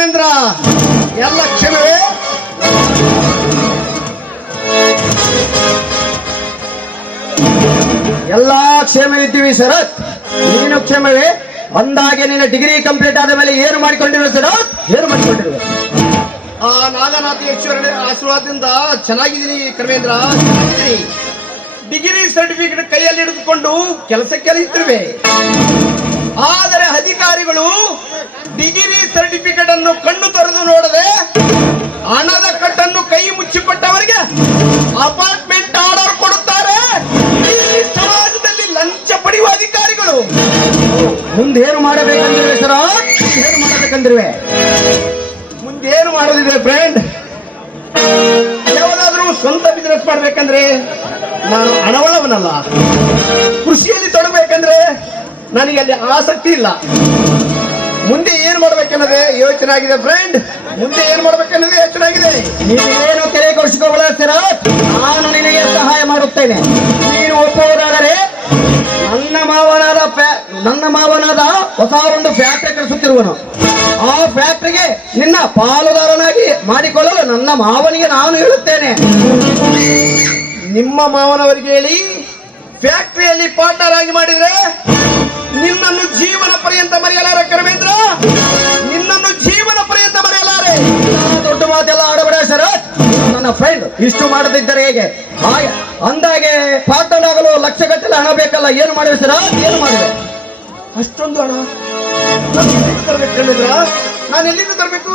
ಕರ್ಮೇಂದ್ರ, ಎಲ್ಲ ಕ್ಷಮವೇ? ಎಲ್ಲಾ ಕ್ಷೇಮವಿದ್ದೀವಿ ಶರತ್. ನೀನು ಕ್ಷೇಮವೇ? ಅಂದಾಗೆ ನಿನ್ನ ಡಿಗ್ರಿ ಕಂಪ್ಲೀಟ್ ಆದ ಮೇಲೆ ಏನು ಮಾಡಿಕೊಂಡಿರುವೆ ಶರತ್? ಏನು ಮಾಡಿಕೊಂಡಿರುವೆ? ಆ ನಾಗನಾಥೇಶ್ವರನ ಆಶೀರ್ವಾದದಿಂದ ಚೆನ್ನಾಗಿದ್ದೀನಿ ಕರ್ಮೇಂದ್ರ. ಡಿಗ್ರಿ ಸರ್ಟಿಫಿಕೇಟ್ ಕೈಯಲ್ಲಿ ಹಿಡಿದುಕೊಂಡು ಕೆಲಸಕ್ಕೆ ನಿಂತಿರುವೆ. ಆದರೆ ಅಧಿಕಾರಿಗಳು ಡಿಗ್ರಿ ಸರ್ಟಿಫಿಕೇಟ್ ಅನ್ನು ಕಣ್ಣು ತೊರೆದು ನೋಡದೆ ಹಣದ ಕಟ್ಟನ್ನು ಕೈ ಮುಚ್ಚಿಕೊಟ್ಟವರಿಗೆ ಅಪಾರ್ಟ್ಮೆಂಟ್ ಆರ್ಡರ್ ಕೊಡುತ್ತಾರೆ. ಈ ಸಮಾಜದಲ್ಲಿ ಲಂಚ ಪಡೆಯುವ ಅಧಿಕಾರಿಗಳು ಮುಂದೇನು ಮಾಡಬೇಕಂದಿರುವೆ ಶರತ್? ಏನು ಮಾಡಬೇಕಂದಿರುವೆ? ಮುಂದೇನು ಮಾಡೋದಿದೆ ಫ್ರೆಂಡ್? ಯಾವುದಾದ್ರೂ ಸ್ವಂತ ಬಿಸಿನೆಸ್ ಮಾಡ್ಬೇಕಂದ್ರೆ ನಾನು ಹಣವಳ್ಳವನಲ್ಲ. ಕೃಷಿಯಲ್ಲಿ ತೊಡಗಬೇಕಂದ್ರೆ ನನಗೆ ಅಲ್ಲಿ ಆಸಕ್ತಿ ಇಲ್ಲ. ಮುಂದೆ ಏನ್ ಮಾಡ್ಬೇಕನ್ನೋದೇ ಯೋಚನೆ ಆಗಿದೆ ಫ್ರೆಂಡ್. ಮುಂದೆ ಏನ್ ಮಾಡ್ಬೇಕನ್ನೋದೇ ಯೋಚನೆ ಆಗಿದೆ. ನೀನೇನು ತಲೆ ಕೊಡಿಸಿಕೊಳ್ಳ ಶರತ್, ನಾನು ನಿನಗೆ ಸಹಾಯ ಮಾಡುತ್ತೇನೆ. ನೀನು ಒಪ್ಪುವುದಾದರೆ ನನ್ನ ಮಾವನಾದ ಹೊಸ ಒಂದು ಫ್ಯಾಕ್ಟರಿ ಕಳಿಸುತ್ತಿರುವನು. ಆ ಫ್ಯಾಕ್ಟರಿಗೆ ನಿನ್ನ ಪಾಲುದಾರನಾಗಿ ಮಾಡಿಕೊಳ್ಳಲು ನನ್ನ ಮಾವನಿಗೆ ನಾನು ಹೇಳುತ್ತೇನೆ. ನಿಮ್ಮ ಮಾವನವರಿಗೆ ಹೇಳಿ ಫ್ಯಾಕ್ಟರಿಯಲ್ಲಿ ಪಾರ್ಟ್ನರ್ ಆಗಿ ಮಾಡಿದ್ರೆ ನಿನ್ನನ್ನು ಜೀವನ ಪರ್ಯಂತ ಮರೆಯಲಾರೆ ಕರ್ಮೇಂದ್ರ. ನಿನ್ನನ್ನು ಜೀವನ ಪರ್ಯಂತ ಮರೆಯಲಾರೆ. ದೊಡ್ಡ ಮಾತೆಲ್ಲ ಆಡಬೇಡ ಶರತ್. ನನ್ನ ಫ್ರೆಂಡ್ ಇಷ್ಟು ಮಾಡದಿದ್ದರೆ ಹೇಗೆ? ಹಾಗೆ ಅಂದಾಗೆ ಪಾರ್ಟ್ನರ್ ಆಗಲು ಲಕ್ಷಗಟ್ಟಲೆ ಹಣ ಬೇಕಲ್ಲ. ಏನು ಮಾಡಿವೆ ಶರತ್? ಏನು ಮಾಡಿವೆ? ಅಷ್ಟೊಂದು ಹಣ ನಾನು ಎಲ್ಲಿಂದ ತರಬೇಕು ಕರ್ಮೇಂದ್ರ? ನಾನು ಎಲ್ಲಿಂದ ತರಬೇಕು?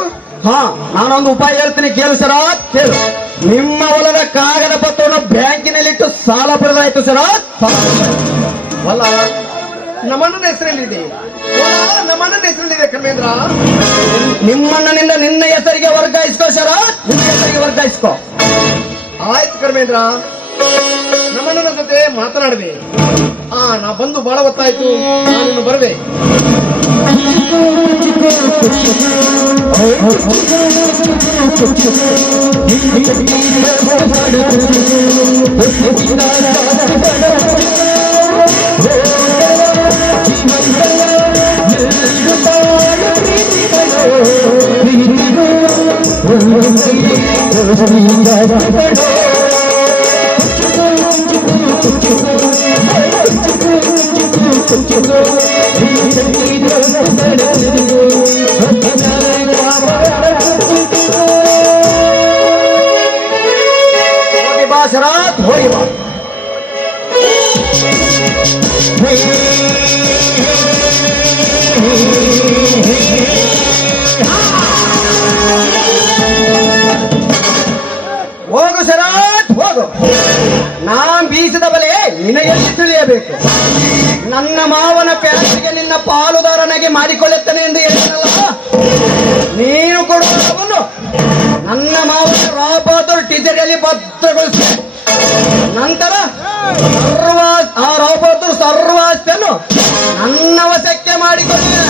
ನಾನೊಂದು ಉಪಾಯ ಹೇಳ್ತೀನಿ, ಕೇಳು ಶರತ್, ಕೇಳು. ನಿಮ್ಮ ಹೊಲದ ಕಾಗದ ಪತ್ರವನ್ನು ಬ್ಯಾಂಕಿನಲ್ಲಿಟ್ಟು ಸಾಲ ಪಡೆದಾಯ್ತು ಶರತ್. ಹೊಲ ನಮ್ಮಣ್ಣನ ಹೆಸರಲ್ಲಿದೆ. ನಮ್ಮಣ್ಣನ ಹೆಸರಲ್ಲಿದೆ ಕರ್ಮೇಂದ್ರ. ನಿಮ್ಮಣ್ಣನಿಂದ ನಿನ್ನ ಹೆಸರಿಗೆ ವರ್ಗಾಯಿಸ್ಕೋ ಶರತ್. ನಿನ್ನ ಹೆಸರಿಗೆ ವರ್ಗಾಯಿಸ್ಕೋ. ಆಯ್ತು ಕರ್ಮೇಂದ್ರ, ನಮ್ಮಣ್ಣನ ಜೊತೆ ಮಾತನಾಡದೆ. ನಾ ಬಂದು ಬಹಳ ಹೊತ್ತಾಯ್ತು, ನಾನು ಬರದೆ. ಹೋಗಿ ಬಾ ಶರತ್, ಹೋಗಿ ಬಾ. ಹೋಗು ಶರತ್, ಹೋಗು. ನಾನ್ ಬೀಸಿದ ಬಲೆ ನಿನಗೆಲ್ಲಿ ತಿಳಿಯಬೇಕು. ನನ್ನ ಮಾವನ ಪ್ಯಾಟಿಗೆ ನಿನ್ನ ಪಾಲುದಾರನಾಗಿ ಮಾಡಿಕೊಳ್ಳುತ್ತೇನೆ ಎಂದು ಹೇಳಿದನಲ್ಲ. ನೀನು ಕೊಡುವುದನ್ನು ನನ್ನ ಮಾವನ ರಾಬಾದೂರ್ ಟಿಜರಿಯಲ್ಲಿ ಭದ್ರಗೊಳಿಸಿದೆ. ನಂತರ ಆ ರಾಬಾದೂರ್ ಸರ್ವಾಸ್ತಿಯನ್ನು ನನ್ನ ವಶಕ್ಕೆ ಮಾಡಿಕೊಳ್ಳಿದೆ.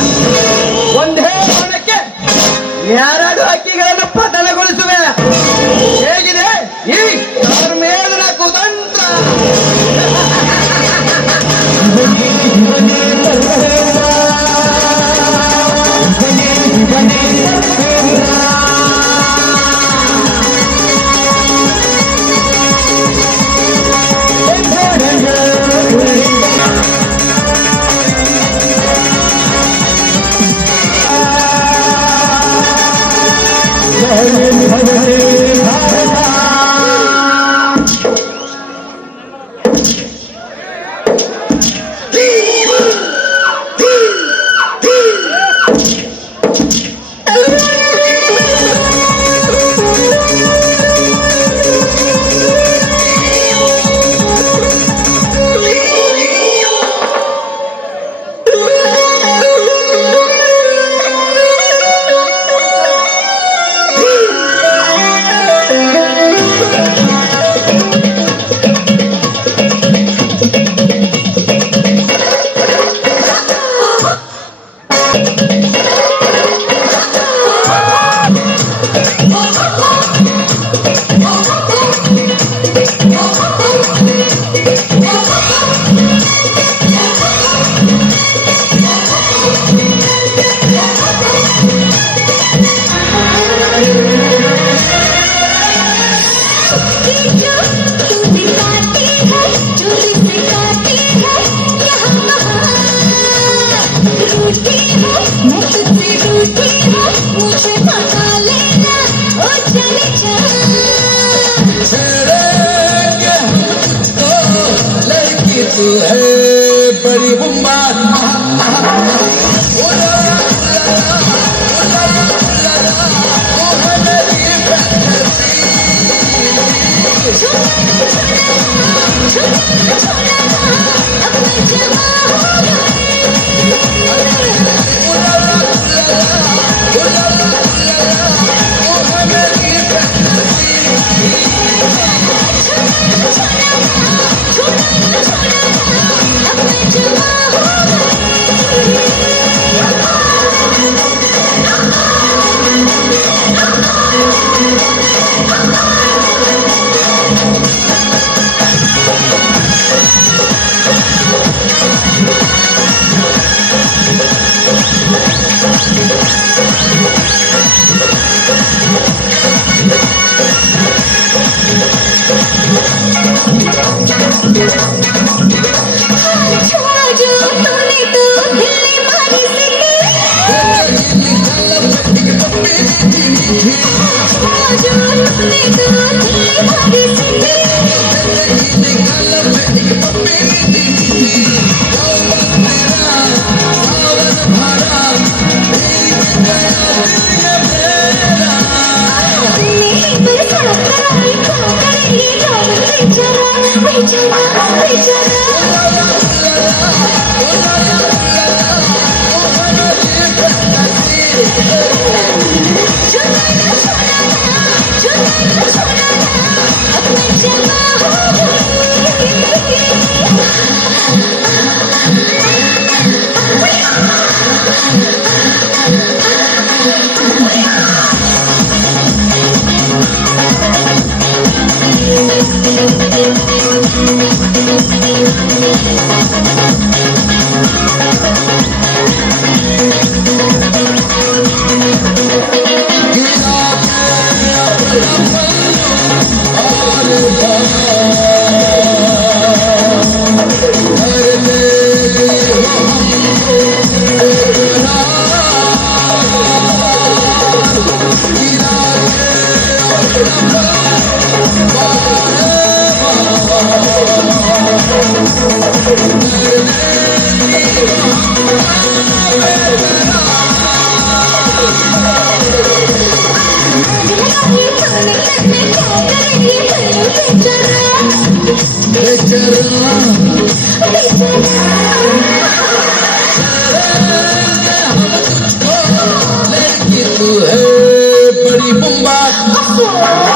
ಒಂದೇ ಹಣಕ್ಕೆ 2 ಹಕ್ಕಿಗಳನ್ನು ಪತನಗೊಳಿಸುವೆ. ಹೇಗಿದೆ ಈ ಕರ್ಮೇಂದ್ರ ಕುತಂತ್ರ? तू है बड़ी बुम्बाद तू है बड़ी बुम्बाद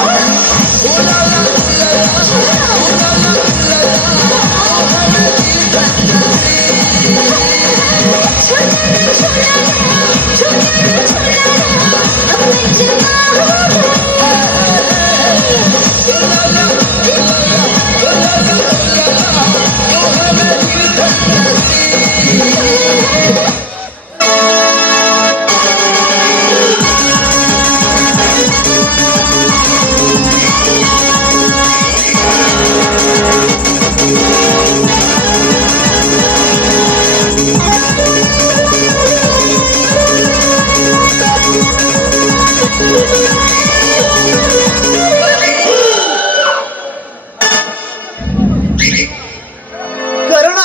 ಕರುಣ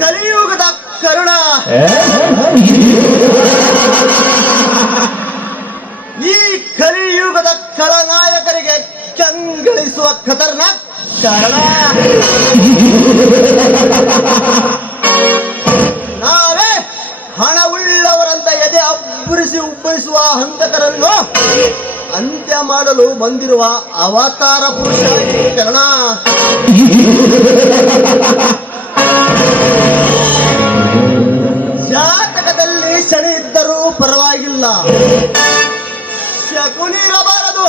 ಕಲಿಯುಗದ ಕರುಣ ಈ ಕಲಿಯುಗದ ಖಳನಾಯಕರಿಗೆ ಕಂಗಳಿಸುವ ಖತರ್ನಾಕ್ ಕಾರಣ ನಾವೇ ಹಣವುಳ್ಳವರಂತ ಎದೆ ಉಬ್ಬರಿಸುವ ಹಂತಕರನ್ನು ಅಂತ್ಯ ಮಾಡಲು ಬಂದಿರುವ ಅವತಾರ ಪುರುಷ ಕರ್ಣ. ಜಾತಕದಲ್ಲಿ ಶನಿ ಇದ್ದರೂ ಪರವಾಗಿಲ್ಲ, ಶಕುನಿ ಇರಬಾರದು.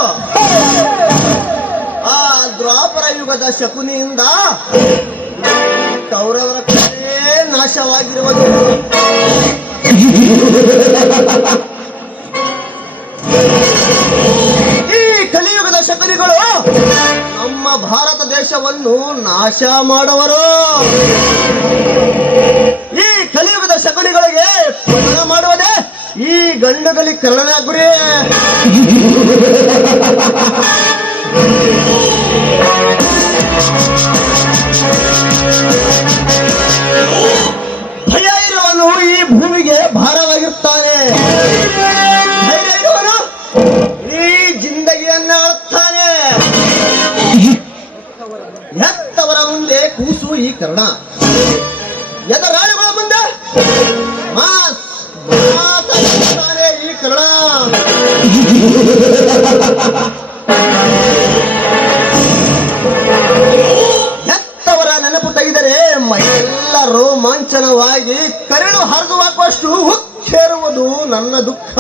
ಆ ದ್ವಾಪರ ಯುಗದ ಶಕುನಿಯಿಂದ ಕೌರವರ ಕಥೆ ನಾಶವಾಗಿರುವುದು. ಈ ಕಲಿಯುಗದ ಶಕುನಿಗಳು ನಮ್ಮ ಭಾರತ ದೇಶವನ್ನು ನಾಶ ಮಾಡುವರು. ಈ ಕಲಿಯುಗದ ಶಕುನಿಗಳಿಗೆ ಪತನ ಮಾಡುವುದೇ ಈ ಗಂಡಗಲಿ ಕರ್ಣನ ಗುರಿ. ಭಯ ಇರುವನು ಈ ಭೂಮಿಗೆ ಭಾರವಾಗಿರ್ತಾನೆ. ಧೈರ್ಯ ಇರುವನು ಈ ಜಿಂದಗಿಯನ್ನ ಆಳುತ್ತಾನೆ. ಹೆತ್ತವರ ಮುಂದೆ ಕೂಸು ಈ ಕರ್ಣ, ಎದರಾಳಿಗಳ ಮುಂದೆ ಮಾತಾಡುತ್ತಾನೆ ಈ ಕರ್ಣ. ಹೆತ್ತವರ ನೆನಪು ತೆಗೆದರೆ ಮೈಯೆಲ್ಲ ರೋಮಾಂಚನವಾಗಿ ಕರಳು ಹರಿದು ಹಾಕುವಷ್ಟು ಹುಕ್ಕೇರುವುದು ನನ್ನ ದುಃಖ.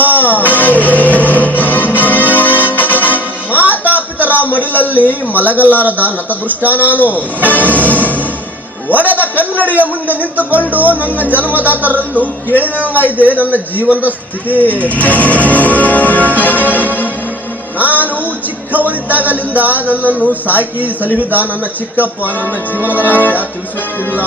ಮಾತಾಪಿತರ ಮಡಿಲಲ್ಲಿ ಮಲಗಲಾರದ ನತದೃಷ್ಟ ನಾನು. ಒಡೆದ ಕನ್ನಡಿಯ ಮುಂದೆ ನಿಂತುಕೊಂಡು ನನ್ನ ಜನ್ಮದಾತರನ್ನು ಕೇಳಿದಂಗಾಗಿದೆ ನನ್ನ ಜೀವನದ ಸ್ಥಿತಿ. ನಾನು ಚಿಕ್ಕವನಿದ್ದಾಗಲಿಂದ ನನ್ನನ್ನು ಸಾಕಿ ಸಲಹಿದ ನನ್ನ ಚಿಕ್ಕಪ್ಪ ನನ್ನ ಜೀವನದ ರಹಸ್ಯ ತಿಳಿಸುತ್ತಿಲ್ಲ.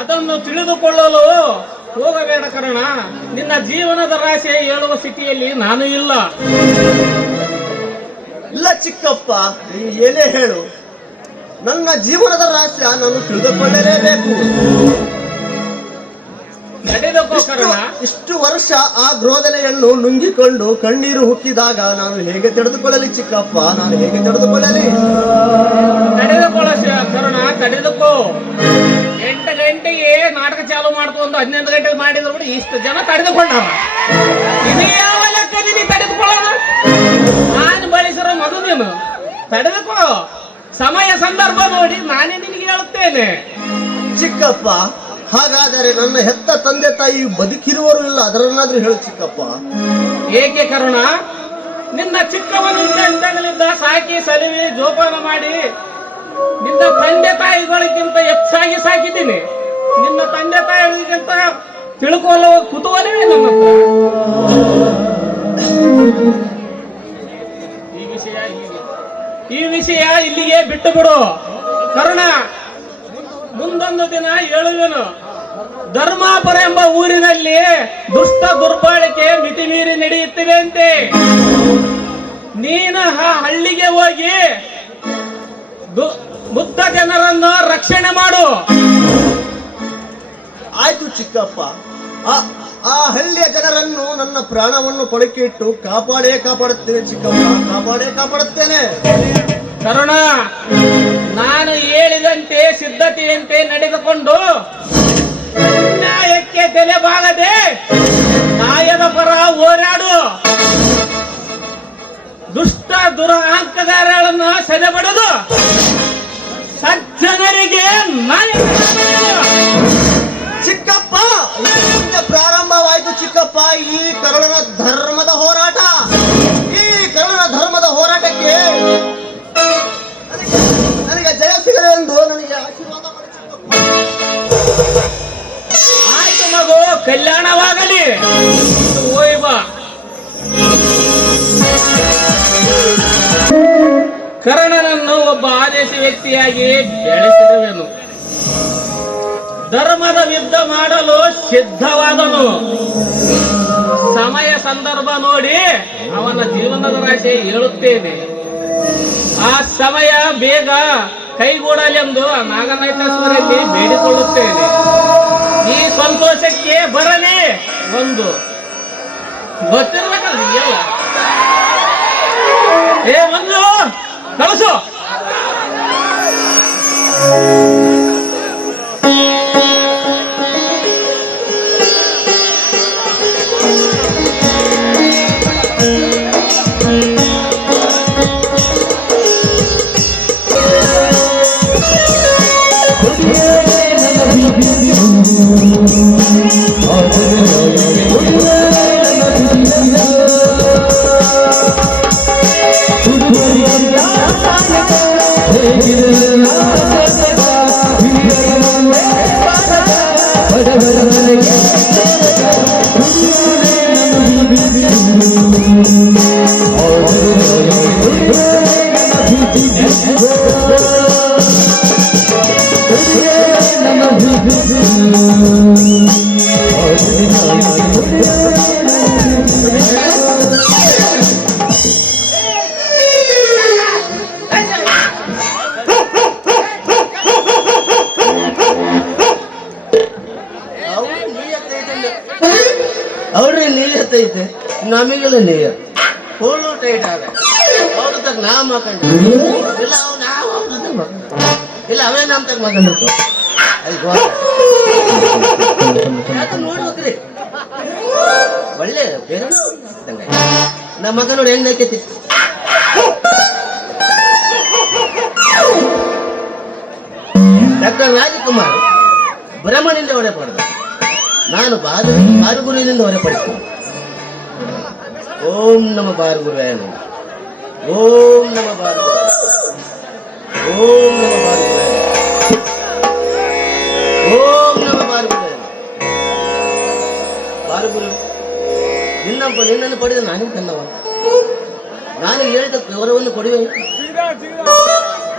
ಅದನ್ನು ತಿಳಿದುಕೊಳ್ಳಲು ಹೋಗಬೇಡ ಕರ್ಣ. ನಿನ್ನ ಜೀವನದ ರಹಸ್ಯ ಹೇಳುವ ಸ್ಥಿತಿಯಲ್ಲಿ ನಾನು ಇಲ್ಲ. ಇಲ್ಲ ಚಿಕ್ಕಪ್ಪ, ನೀನು ಏನೇ ಹೇಳು, ನನ್ನ ಜೀವನದ ರಹಸ್ಯ ನಾನು ತಿಳಿದುಕೊಳ್ಳಲೇಬೇಕು. ನಡೆದುಕೋ ಕರ್ಣ. ಇಷ್ಟು ವರ್ಷ ಆ ಗ್ರೋದನೆಯನ್ನು ನುಂಗಿಕೊಂಡು ಕಣ್ಣೀರು ಹುಕ್ಕಿದಾಗ ನಾನು ಹೇಗೆ ತಡೆದುಕೊಳ್ಳಲಿ ಚಿಕ್ಕಪ್ಪ, ನಾನು ಹೇಗೆ ತಡೆದುಕೊಳ್ಳಲಿ? ತಡೆದುಕೊಳ್ಳ ಕರ್ಣ, ತಡೆದುಕೋ. 8 ಗಂಟೆಗೆ ನಾಟಕ ಚಾಲು ಮಾಡ್ತು, ಒಂದು 11 ಗಂಟೆಗೆ ಮಾಡಿದ್ರು ಕೂಡ ಇಷ್ಟು ಜನ ತಡೆದುಕೊಂಡಾರ. ಇದು ಯಾವ ಲೆಕ್ಕದಲ್ಲಿ ತಡೆದುಕೊಳ್ಳೋದು? ನಾನು ಬಳಸಿರೋ ಮಗು ನೀನು ತಡೆದುಕೋ. ಸಮಯ ಸಂದರ್ಭ ನೋಡಿ ನಾನೇ ನಿನಗೆ ಹೇಳುತ್ತೇನೆ. ಚಿಕ್ಕಪ್ಪ, ಹಾಗಾದರೆ ನನ್ನ ಹೆತ್ತ ತಂದೆ ತಾಯಿ ಬದುಕಿರುವರು ಇಲ್ಲ, ಅದರನ್ನಾದ್ರೂ ಹೇಳು ಚಿಕ್ಕಪ್ಪ. ಏಕೆ ಕರುಣ? ನಿನ್ನ ಚಿಕ್ಕವನಿಂದ ಸಾಕಿ ಸಲಹೆ ಜೋಪಾನ ಮಾಡಿ ನಿನ್ನ ತಂದೆ ತಾಯಿಗಳಿಗಿಂತ ಹೆಚ್ಚಾಗಿ ಸಾಕಿದ್ದೀನಿ. ನಿನ್ನ ತಂದೆ ತಾಯಿಗಳಿಗಿಂತ ತಿಳ್ಕೊಳ್ಳುವ ಕುತೂಹಲವೇ ನನ್ನ ಹತ್ರ. ಈ ವಿಷಯ ಇಲ್ಲಿಗೆ ಬಿಟ್ಟು ಬಿಡು ಕರುಣ. ಮುಂದೊಂದು ದಿನ ಹೇಳುವೆನು. ಧರ್ಮಾಪುರ ಎಂಬ ಊರಿನಲ್ಲಿ ದುಷ್ಟ ದುರ್ಬಳಕೆ ಮಿತಿ ಮೀರಿ ನಡೆಯುತ್ತಿದೆ ಅಂತೆ. ನೀನು ಆ ಹಳ್ಳಿಗೆ ಹೋಗಿ ಮುಗ್ಧ ಜನರನ್ನು ರಕ್ಷಣೆ ಮಾಡು. ಆಯ್ತು ಚಿಕ್ಕಪ್ಪ, ಆ ಹಳ್ಳಿಯ ಜನರನ್ನು ನನ್ನ ಪ್ರಾಣವನ್ನು ಕೊಡಕ್ಕೆ ಇಟ್ಟು ಕಾಪಾಡುತ್ತೇನೆ ಚಿಕ್ಕಪ್ಪ, ಕಾಪಾಡುತ್ತೇನೆ. ಕರುಣ, ನಾನು ಹೇಳಿದಂತೆ ಸಿದ್ಧತೆಯಂತೆ ನಡೆದುಕೊಂಡು ನ್ಯಾಯಕ್ಕೆ ತಲೆಬಾಗದೆ ನ್ಯಾಯದ ಪರ ಹೋರಾಡು. ದುಷ್ಟ ದುರಹಂಕಾರಗಳನ್ನು ಸೆರೆಬಡದು ಸಜ್ಜನರಿಗೆ ನಾಯಕ. ಚಿಕ್ಕಪ್ಪ, ಪ್ರಾರಂಭವಾಯಿತು ಚಿಕ್ಕಪ್ಪ ಈ ಕರುಣನ ಧರ್ಮದ ಹೋರಾಟ. ಈ ಕರುಣನ ಧರ್ಮದ ಹೋರಾಟಕ್ಕೆ ನನಗೆ ಜಯ ಸಿಗಲಿ ಎಂದು ನನಗೆ ಆಶೀರ್ವಾದ ಮಾಡಿ ಚಿಕ್ಕಪ್ಪ. ಆಯ್ತು ಮಗು, ಕಲ್ಯಾಣವಾಗಲಿ. ಹೋಯ್ ಬಾ. ಕರ್ಣನನ್ನು ಒಬ್ಬ ಆದೇಶ ವ್ಯಕ್ತಿಯಾಗಿ ಬೆಳೆಸಿರುವೆನು. ಧರ್ಮದ ಯುದ್ಧ ಮಾಡಲು ಸಿದ್ಧವಾದನು. ಸಮಯ ಸಂದರ್ಭ ನೋಡಿ ಅವನ ಜೀವನದ ರಹಸ್ಯ ಹೇಳುತ್ತೇನೆ. ಆ ಸಮಯ ಬೇಗ ಕೈಗೂಡಲೆಂದು ನಾಗನಾಥೇಶ್ವರಲ್ಲಿ ಬೇಡಿಕೊಳ್ಳುತ್ತೇನೆ. ಈ ಸಂತೋಷಕ್ಕೆ ಬರಲಿ ಒಂದು ಗೊತ್ತಿರ್ಬೇಕಲ್ಲ ಎಲ್ಲ. ಒಂದು ಕಳಿಸು. ಅವ್ರಿಗೆ ನೀರು ಎತ್ತೈತೆ ನಮಗೆಲ್ಲ ನೀರು ಫುಲ್ಲು ಟೈಟ್ ಆಗ ಅವ್ರ ತಗ ನಾ ಮಕ್ಕಂಡು ಇಲ್ಲ ಅವ್ ನಾವು ಅವ್ರ ಜೊತೆ ಮಕ್ಕಂಡು ಇಲ್ಲ ಅವೇ ನಮ್ಮ ತಗ ಮಕ್ಕಂಡಿರ್ತು ಅದು ನೋಡ್ಬೇಕ್ರಿ ಒಳ್ಳೆ ಬೇರೆ ನಮ್ಮ ಮಗ ನೋಡಿ ಹೆಂಗ್ ನೈಕೈತಿ ಡಾಕ್ಟರ್ ರಾಜಕುಮಾರ್ ಬ್ರಹ್ಮನಿಂದ ಹೊರೆ ಪಡೆದ ನಾನು ಬಾರುಗುರುವಿನಿಂದ ಹೊರೆ ಪಡಿಸ್ತೇನೆ ಓಂ ನಮ ಬಾರುಗುರುವಾಯ ನಮಃ ಓಂ ನಮ ಬಾರುಗುರುವಾಯ ಓಂ ನಮ ಬಾರುಗುರುವಾಯ ಓಂ ನಮ ಬಾರುಗುರುವಾಯ ಬಾರುಗುರು ನಿನ್ನನ್ನು ಪಡೆದ ನಾನೇ ತನ್ನವ ನಾನು ಹೇಳಿದ ವರವನ್ನು ಕೊಡುವೆ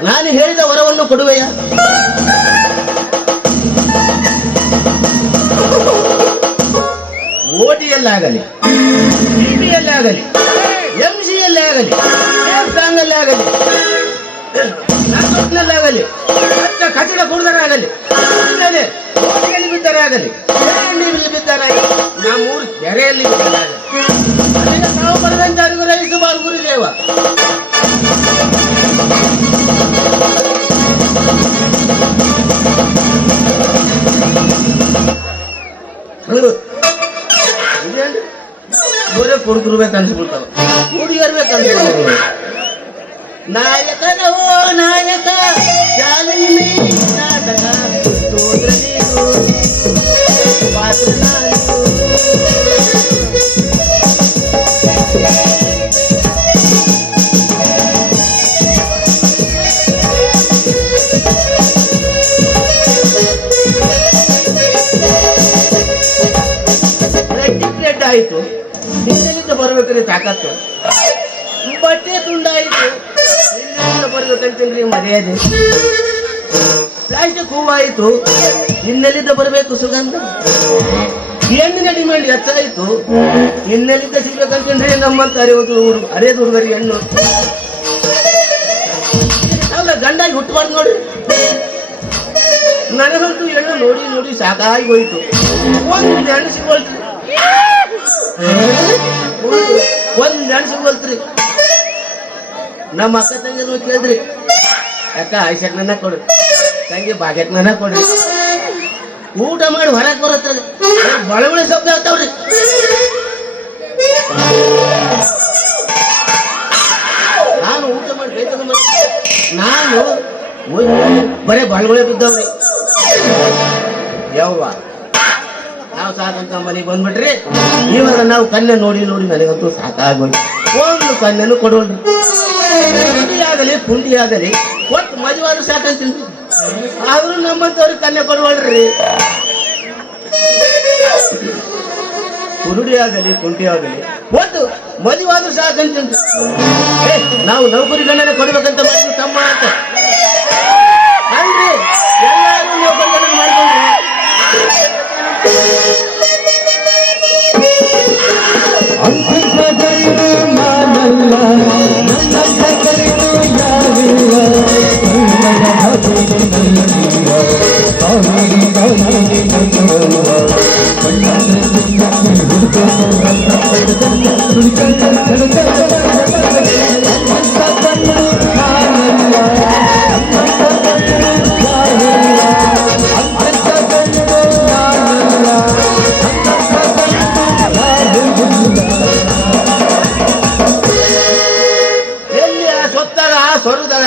ನಾನು ಹೇಳಿದ ವರವನ್ನು ಕೊಡುವೆಯ ಓಟಿಯಲ್ಲಾಗಲಿ ಟಿಟಿಯಲ್ಲೇ ಆಗಲಿ ಎಂಸಿಯಲ್ಲೇ ಆಗಲಿ ಬ್ಯಾಂಗಲ್ಲೇ ಆಗಲಿ ನಲ್ಲೇ ಕಚಡ ಕುಡಿದರಾಗಲಿ ಓಟಿಯಲ್ಲಿ ಬಿದ್ದರಾಗಲಿ ಕೆರೆಯಲ್ಲಿ ಬಿದ್ದರಾಗಲಿ ನಮ್ಮೂರು ಕೆರೆಯಲ್ಲಿ ಬಿದ್ದರಾಗಲಿ ಅಲ್ಲಿಗೆ ತಾವು ಬರದಂತೆ ಅನುಗ್ರಹಿಸು ಗುರುದೇವ ಬೋರೆ ಕುಡುಕರ್ಬೇಕು ಅನ್ಸ್ಬಿಡ್ತಾವ ಹುಡುಗಿಯರ್ಬೇಕು ಅನ್ಸ್ಬಿಡ್ತಾವ ನಾಯಕನವೋ ನಾಯಕ ಶಾಲಿನಿ ನಾಟಕ ಸೋದ್ರ ನೀನು ಪಾತ್ರ ನಾನು ಆಯ್ತು ಹಿಂದಿನಿಂದ ಬರ್ಬೇಕ್ರಿ ತಾಕತ್ತು ಬಟ್ಟೆ ತುಂಡಾಯಿತು ಹಿಂದಿನಿಂದ ಬರ್ಬೇಕಂತೇನ್ರಿ ಮರ್ಯಾದೆ ಪ್ಲಾಸ್ಟಿಕ್ ಹೂವಾಯಿತು ಇನ್ನೆಲ್ಲಿದ್ದ ಬರಬೇಕು ಸುಗಂಧ ಹೆಣ್ಣಿನ ಡಿಮ್ಯಾಂಡ್ ಹೆಚ್ಚಾಯಿತು ಇನ್ನೆಲ್ಲಿದ್ದ ಸಿಗ್ಬೇಕಂತೇನ್ರಿ ನಮ್ಮಂತ ಅರೆಯದು ಹುಡುಗರಿ ಹೆಣ್ಣು ಅಲ್ಲ ಗಂಡಾಗಿ ಹುಟ್ಟಬಾರ್ದು ನೋಡ್ರಿ ನನಗಂತೂ ಹೆಣ್ಣು ನೋಡಿ ನೋಡಿ ಸಾಕಾಗಿ ಹೋಯ್ತು ಒಂದು ಹೆಣ್ಣು ಸಿಗೋಲ್ರಿ ಒಂದ್ ಹೆಣ್ಣು ಸಿಗೋಲ್ತ್ರಿ ನಮ್ಮ ಅಕ್ಕ ತಂಗಿ ಕೇಳಿದ್ರಿ ಅಕ್ಕ ಐಸಕ್ ನನ್ನ ಕೊಡ್ರಿ ತಂಗಿ ಬಾಗೆಟ್ ನನ್ನ ಕೊಡ್ರಿ ಊಟ ಮಾಡಿ ಹೊರಗೆ ಬರತ್ತ ಬಳವಳಿ ಶಬ್ದ ಆಗ್ತಾವ್ರಿ ನಾನು ಊಟ ಮಾಡಿ ಬೇಕಂದ ನಾನು ಬರೇ ಬಳವಳಿ ಬಿದ್ದವ್ರಿ ಯವ್ವ ನಾವು ಸಾಕಂತ ಮನೆಗೆ ಬಂದ್ಬಿಟ್ರಿ ಇವಾಗ ನಾವು ಕನ್ಯೆ ನೋಡಿ ನೋಡಿ ನನಗಂತೂ ಸಾಕಾಗೋಯ್ತು ಒಂದು ಕನ್ಯೆನು ಕೊಡೋಳ್ರಿ ಆಗಲಿ ಪುಂಡಿ ಆಗಲಿ ಒಟ್ಟು ಮದುವಾದ್ರು ಸಾಕಂತೀನಿ ಆದ್ರೂ ನಮ್ಮಂತವ್ರಿಗೆ ಕನ್ಯೆ ಕೊಡೋಳ್ರಿ ಕುರುಡಿ ಆಗಲಿ ಕುಂಟಿ ಆಗಲಿ ಒಟ್ಟು ಮದುವಾದ್ರು ಸಾಕಂತೀನಿ ನಾವು ನೌಕರಿ ಗಂಡನ ಕೊಡ್ಬೇಕಂತ ಮಾಡಿದ್ವಿ ತಮ್ಮ ಅಂತ ಅಲ್ರಿ ಎಲ್ಲಾರು ನೌಕರಿ ಗಂಡನ ಮಾಡ್ಕೊಂಡ್ರಿ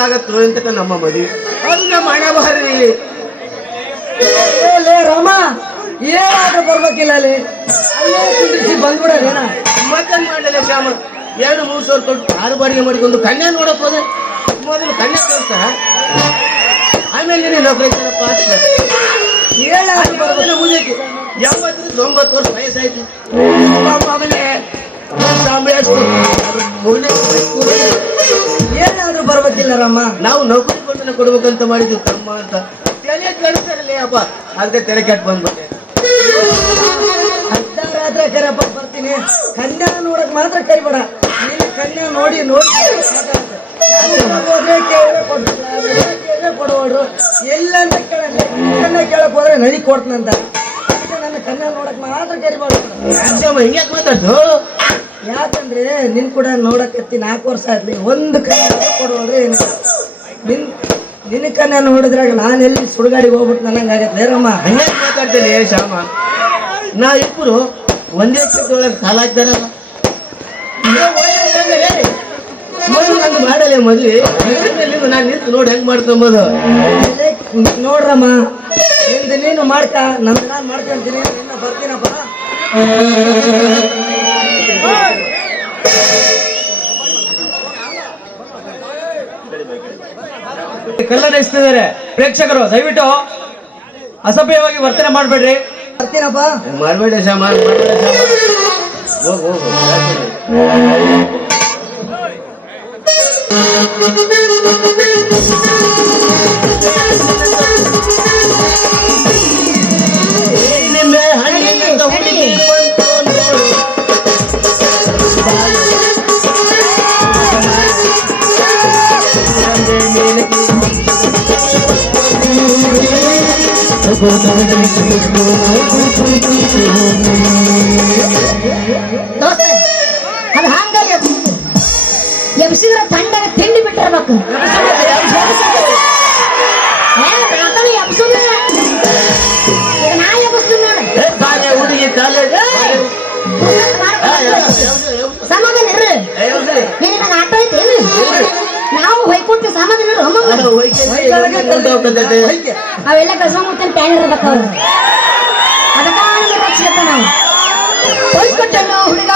ಆಗತ್ತು ಅಂತ ನಮ್ಮ ಮದುವೆ ಅದು ನಮ್ಮ ಹಣ ಬಾರಿ ರಾಮ ಏನಾದ್ರೂ ಬರ್ಬೇಕಿಲ್ಲ ಅಲ್ಲಿ ಬಂದ್ಬಿಡೋದೇನ ಮತ್ತೇನ್ ಮಾಡಲಿಲ್ಲ ಶ್ಯಾಮ 2-3 ಸಾವಿರ ಕೊಟ್ಟು 6 ಬಾಡಿಗೆ ಮಾಡಿಕೊಂಡು ಕನ್ಯಾ ನೋಡಕ್ ಹೋದೆ ಮೊದಲು ಕನ್ಯಾ ತೋರಿಸ್ತಾರ ಆಮೇಲೆ ನೀನು ನೌಕರಿ ಪಾಸ್ ಮುಗಿಯಕ್ಕೆ 89 ವರ್ಷ ವಯಸ್ಸಾಯ್ತು ಆಮೇಲೆ ಏನಾದ್ರೂ ಬರ್ಬೇಕಿಲ್ಲ ರಾಮ ನಾವು ನೌಕರಿ ಕೊಟ್ಟು ಕೊಡ್ಬೇಕಂತ ಮಾಡಿದ್ವಿ ತಮ್ಮ ಅಂತ ತಲೆ ಕೆಡ್ತಾರಲ್ಲ ಅಪ್ಪ ಅದಕ್ಕೆ ತಲೆ ಕೆಟ್ಟು ಬಂದ್ಬಿಟ್ಟೆ ಅರ್ಧರಾತ್ರಿ ಕರಪ್ಪ ಬರ್ತೀನಿ ಕನ್ಯಾ ನೋಡಕ್ ಮಾತ್ರ ಕೈಬೇಡ ನೀನು ಕನ್ಯಾ ನೋಡಿ ನೋಡಿ ಕೊಡುವಳು ಎಲ್ಲ ಅಂತ ಕೇಳಕ್ ಹೋದ್ರೆ ನದಿ ಕೊಡ್ತನಂತ ನನ್ನ ಕನ್ಯಾ ನೋಡಕ್ ಮಾತ್ರ ಕರಿಬಾರ್ದು. ಯಾಕಮ್ಮ ಹಿಂಗ್ಯಾಕ್ ಮಾತಾಡ್ತು? ಯಾಕಂದ್ರೆ ನಿನ್ ಕೂಡ ನೋಡಕತ್ತಿ 4 ವರ್ಷ ಆದ್ಲಿ, ಒಂದು ಕನ್ಯಾ ಕೊಡುವವ್ರೆ ಏನಿಲ್ಲ. ನಿನ್ನ ಕನ್ಯಾ ನೋಡಿದ್ರಾಗ ನಾನು ಎಲ್ಲಿ ಸುಡುಗಾಡಿಗೆ ಹೋಗ್ಬಿಟ್ಟು ನನಗೆ ಆಗತ್ತೆ ರಮ್ಮ. ಹಂಗ್ಯಾಕ್ ಮಾತಾಡ್ತೇನೆ ಶ್ಯಾಮ? ನಾ ಇಬ್ಬರು ಒಂದೇ ಚಿತ್ರದೊಳಗೆ ಕಾಲ ಹಾಕ್ತಾರಲ್ಲ. ಮದುವೆ ನಂದು ಮಾಡಲ್ಲ ಮದ್ವೆ. ನಾನು ನಿಂತು ನೋಡಿ ಹೆಂಗ್ ಮಾಡ್ಕೊಂಬೋದು. ನೋಡ್ರಮ್ಮ, ನಿಂದು ನೀನು ಮಾಡ್ಕ, ನಮ್ದು ನಾನು ಮಾಡ್ಕೊಂತೀನಿ. ಇನ್ನ ಬರ್ತೀನಪ್ಪ. ಕಲ್ಲನ್ನ ಇಸ್ತಿದ್ದಾರೆ ಪ್ರೇಕ್ಷಕರು, ದಯವಿಟ್ಟು ಅಸಭ್ಯವಾಗಿ ವರ್ತನೆ ಮಾಡಬೇಡ್ರಿ. ಬರ್ತೀನಪ್ಪ. ಮಾಡ್ಬೇಡ ಶ್ಯಾಮ, ಮಾಡ್ಬೇಡ ಶ್ಯಾಮ. ಹೋಗು ಹೋಗು. ನಿಮ್ಮೆ ಹಣ್ಣಿನ ಹುಡುಗಿ ಬಂತು ನೋಡು. ದೋಸ್ತ ಅದು ಹಂಗಲ್ಲ, ಎಬ್ಸಿದ್ರ ತಂಡಾಗ ತಿಂಡಿ ಬಿಟ್ಟಿರ್ಬೇಕು. ಎಬ್ಸುದ ಈಗ ನಾ ಎಬ್ಸ್ತೀನಿ ನೋಡು. ಹುಡುಗಿ ಕಾಲೇಜ್ ಸಮಾಧಾನ ಇರ್ರಿ. ನಿನಗೆ ಆಟ ಐತೇನು? ನಾವು ಹೊಯ್ಕೊಟ್ಟು ಸಮಾಧಾನ ಇರು. ಅವೆಲ್ಲ ಕೆಲಸ ಮಾಡ್ತೇನೆ ಟ್ಯಾಂಗ್ ಇರ್ಬೇಕು. ಅವ್ರು ಅದಕ್ಕೆ ರಕ್ಷಿತ ನಾವು ಹೊಯ್ಕೊಟ್ಟನು ಹುಡುಗ.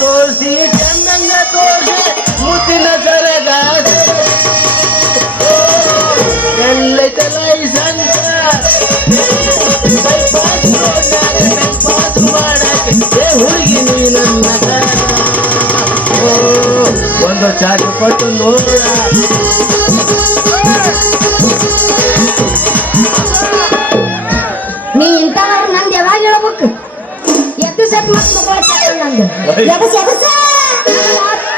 ತೋರಿಸಿ ಚಂದಂಗ ತೋರಿಸಿ ಮುತ್ತಿನ ಸರಗ ಎಲ್ಲೈತ ಲೈಸನ್ಸ್ ಮಾಡಕ್ಕೆ ಹುಡುಗಿ ನೀ ನನ್ನ ಒಂದು ಚಾಕು ಕೊಟ್ಟು ನೋಡ. ನೀ ಇಂಥವ್ರು ನಂದು ಯಾವಾಗ ಹೇಳ್ಬೇಕು? ಎದ್ದು ಸೆಟ್ ಮಾಡ್ಬೇಕು ನಂದು.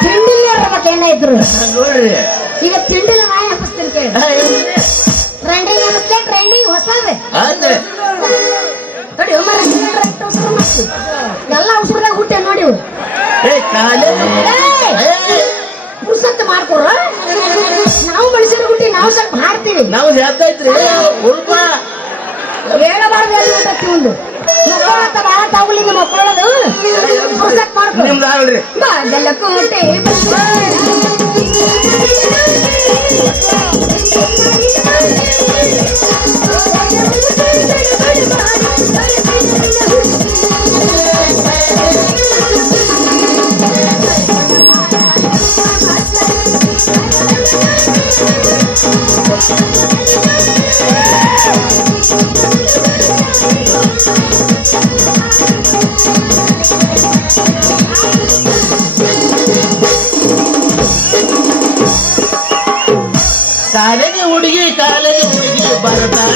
ತಿಂಡಿಲ್ಲ ಇರ್ಬೇಕು ಏನಾಯ್ತು ನೋಡ್ರಿ. ಈಗ ತಿಂಡಿಲ್ಲ ನಾ ಎಬ್ಬಿಸ್ತೀನಿ ಕೇಳಿ. ಟ್ರೆಂಡಿಂಗ್ ಎಬ್ಬಿಸ್ಲೇ, ಟ್ರೆಂಡಿಂಗ್ ಹೊಸವೆ ಆದ್ರೆ ನೋಡಿ. ಎಲ್ಲ ಔಷಧದಾಗ ಹುಟ್ಟೆ ನೋಡಿ. ಪುರ್ಸತ್ ಮಾಡ್ಕೊರ. ನಾವು ಮನುಷ್ಯರ ಹುಟ್ಟಿ ನಾವು ಸ್ವಲ್ಪ ಹಾಡ್ತೀವಿ. ನಾವು ಜಾತೈತ್ರಿ ಉಲ್ಪ ಹೇಳಬಾರ್ದು ಎಲ್ಲ ಒಂದು ಮಕ್ಕಳತ್ತ ಬಾಳ ತಗೊಳ್ಳಿದ ಮಕ್ಕಳದು ಪುರ್ಸತ್ ಮಾಡ್ಕೊ. ನಿಮ್ದು ಆಗಲ್ರಿ. ಬಾಗಲ ಕೋಟೆ ಕಾಲೇಜ್ ಹುಡುಗಿ ಬರ್ತಾಳ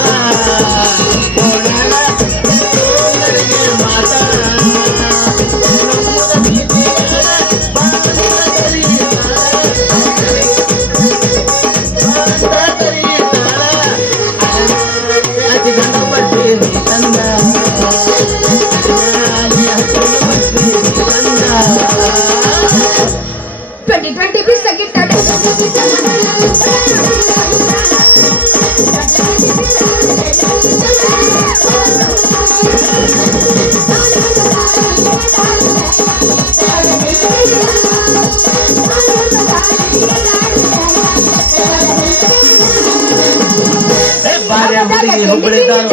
ಹುಡುಗಿ ಹುಬ್ಬಳಿದ್ದಾಳು.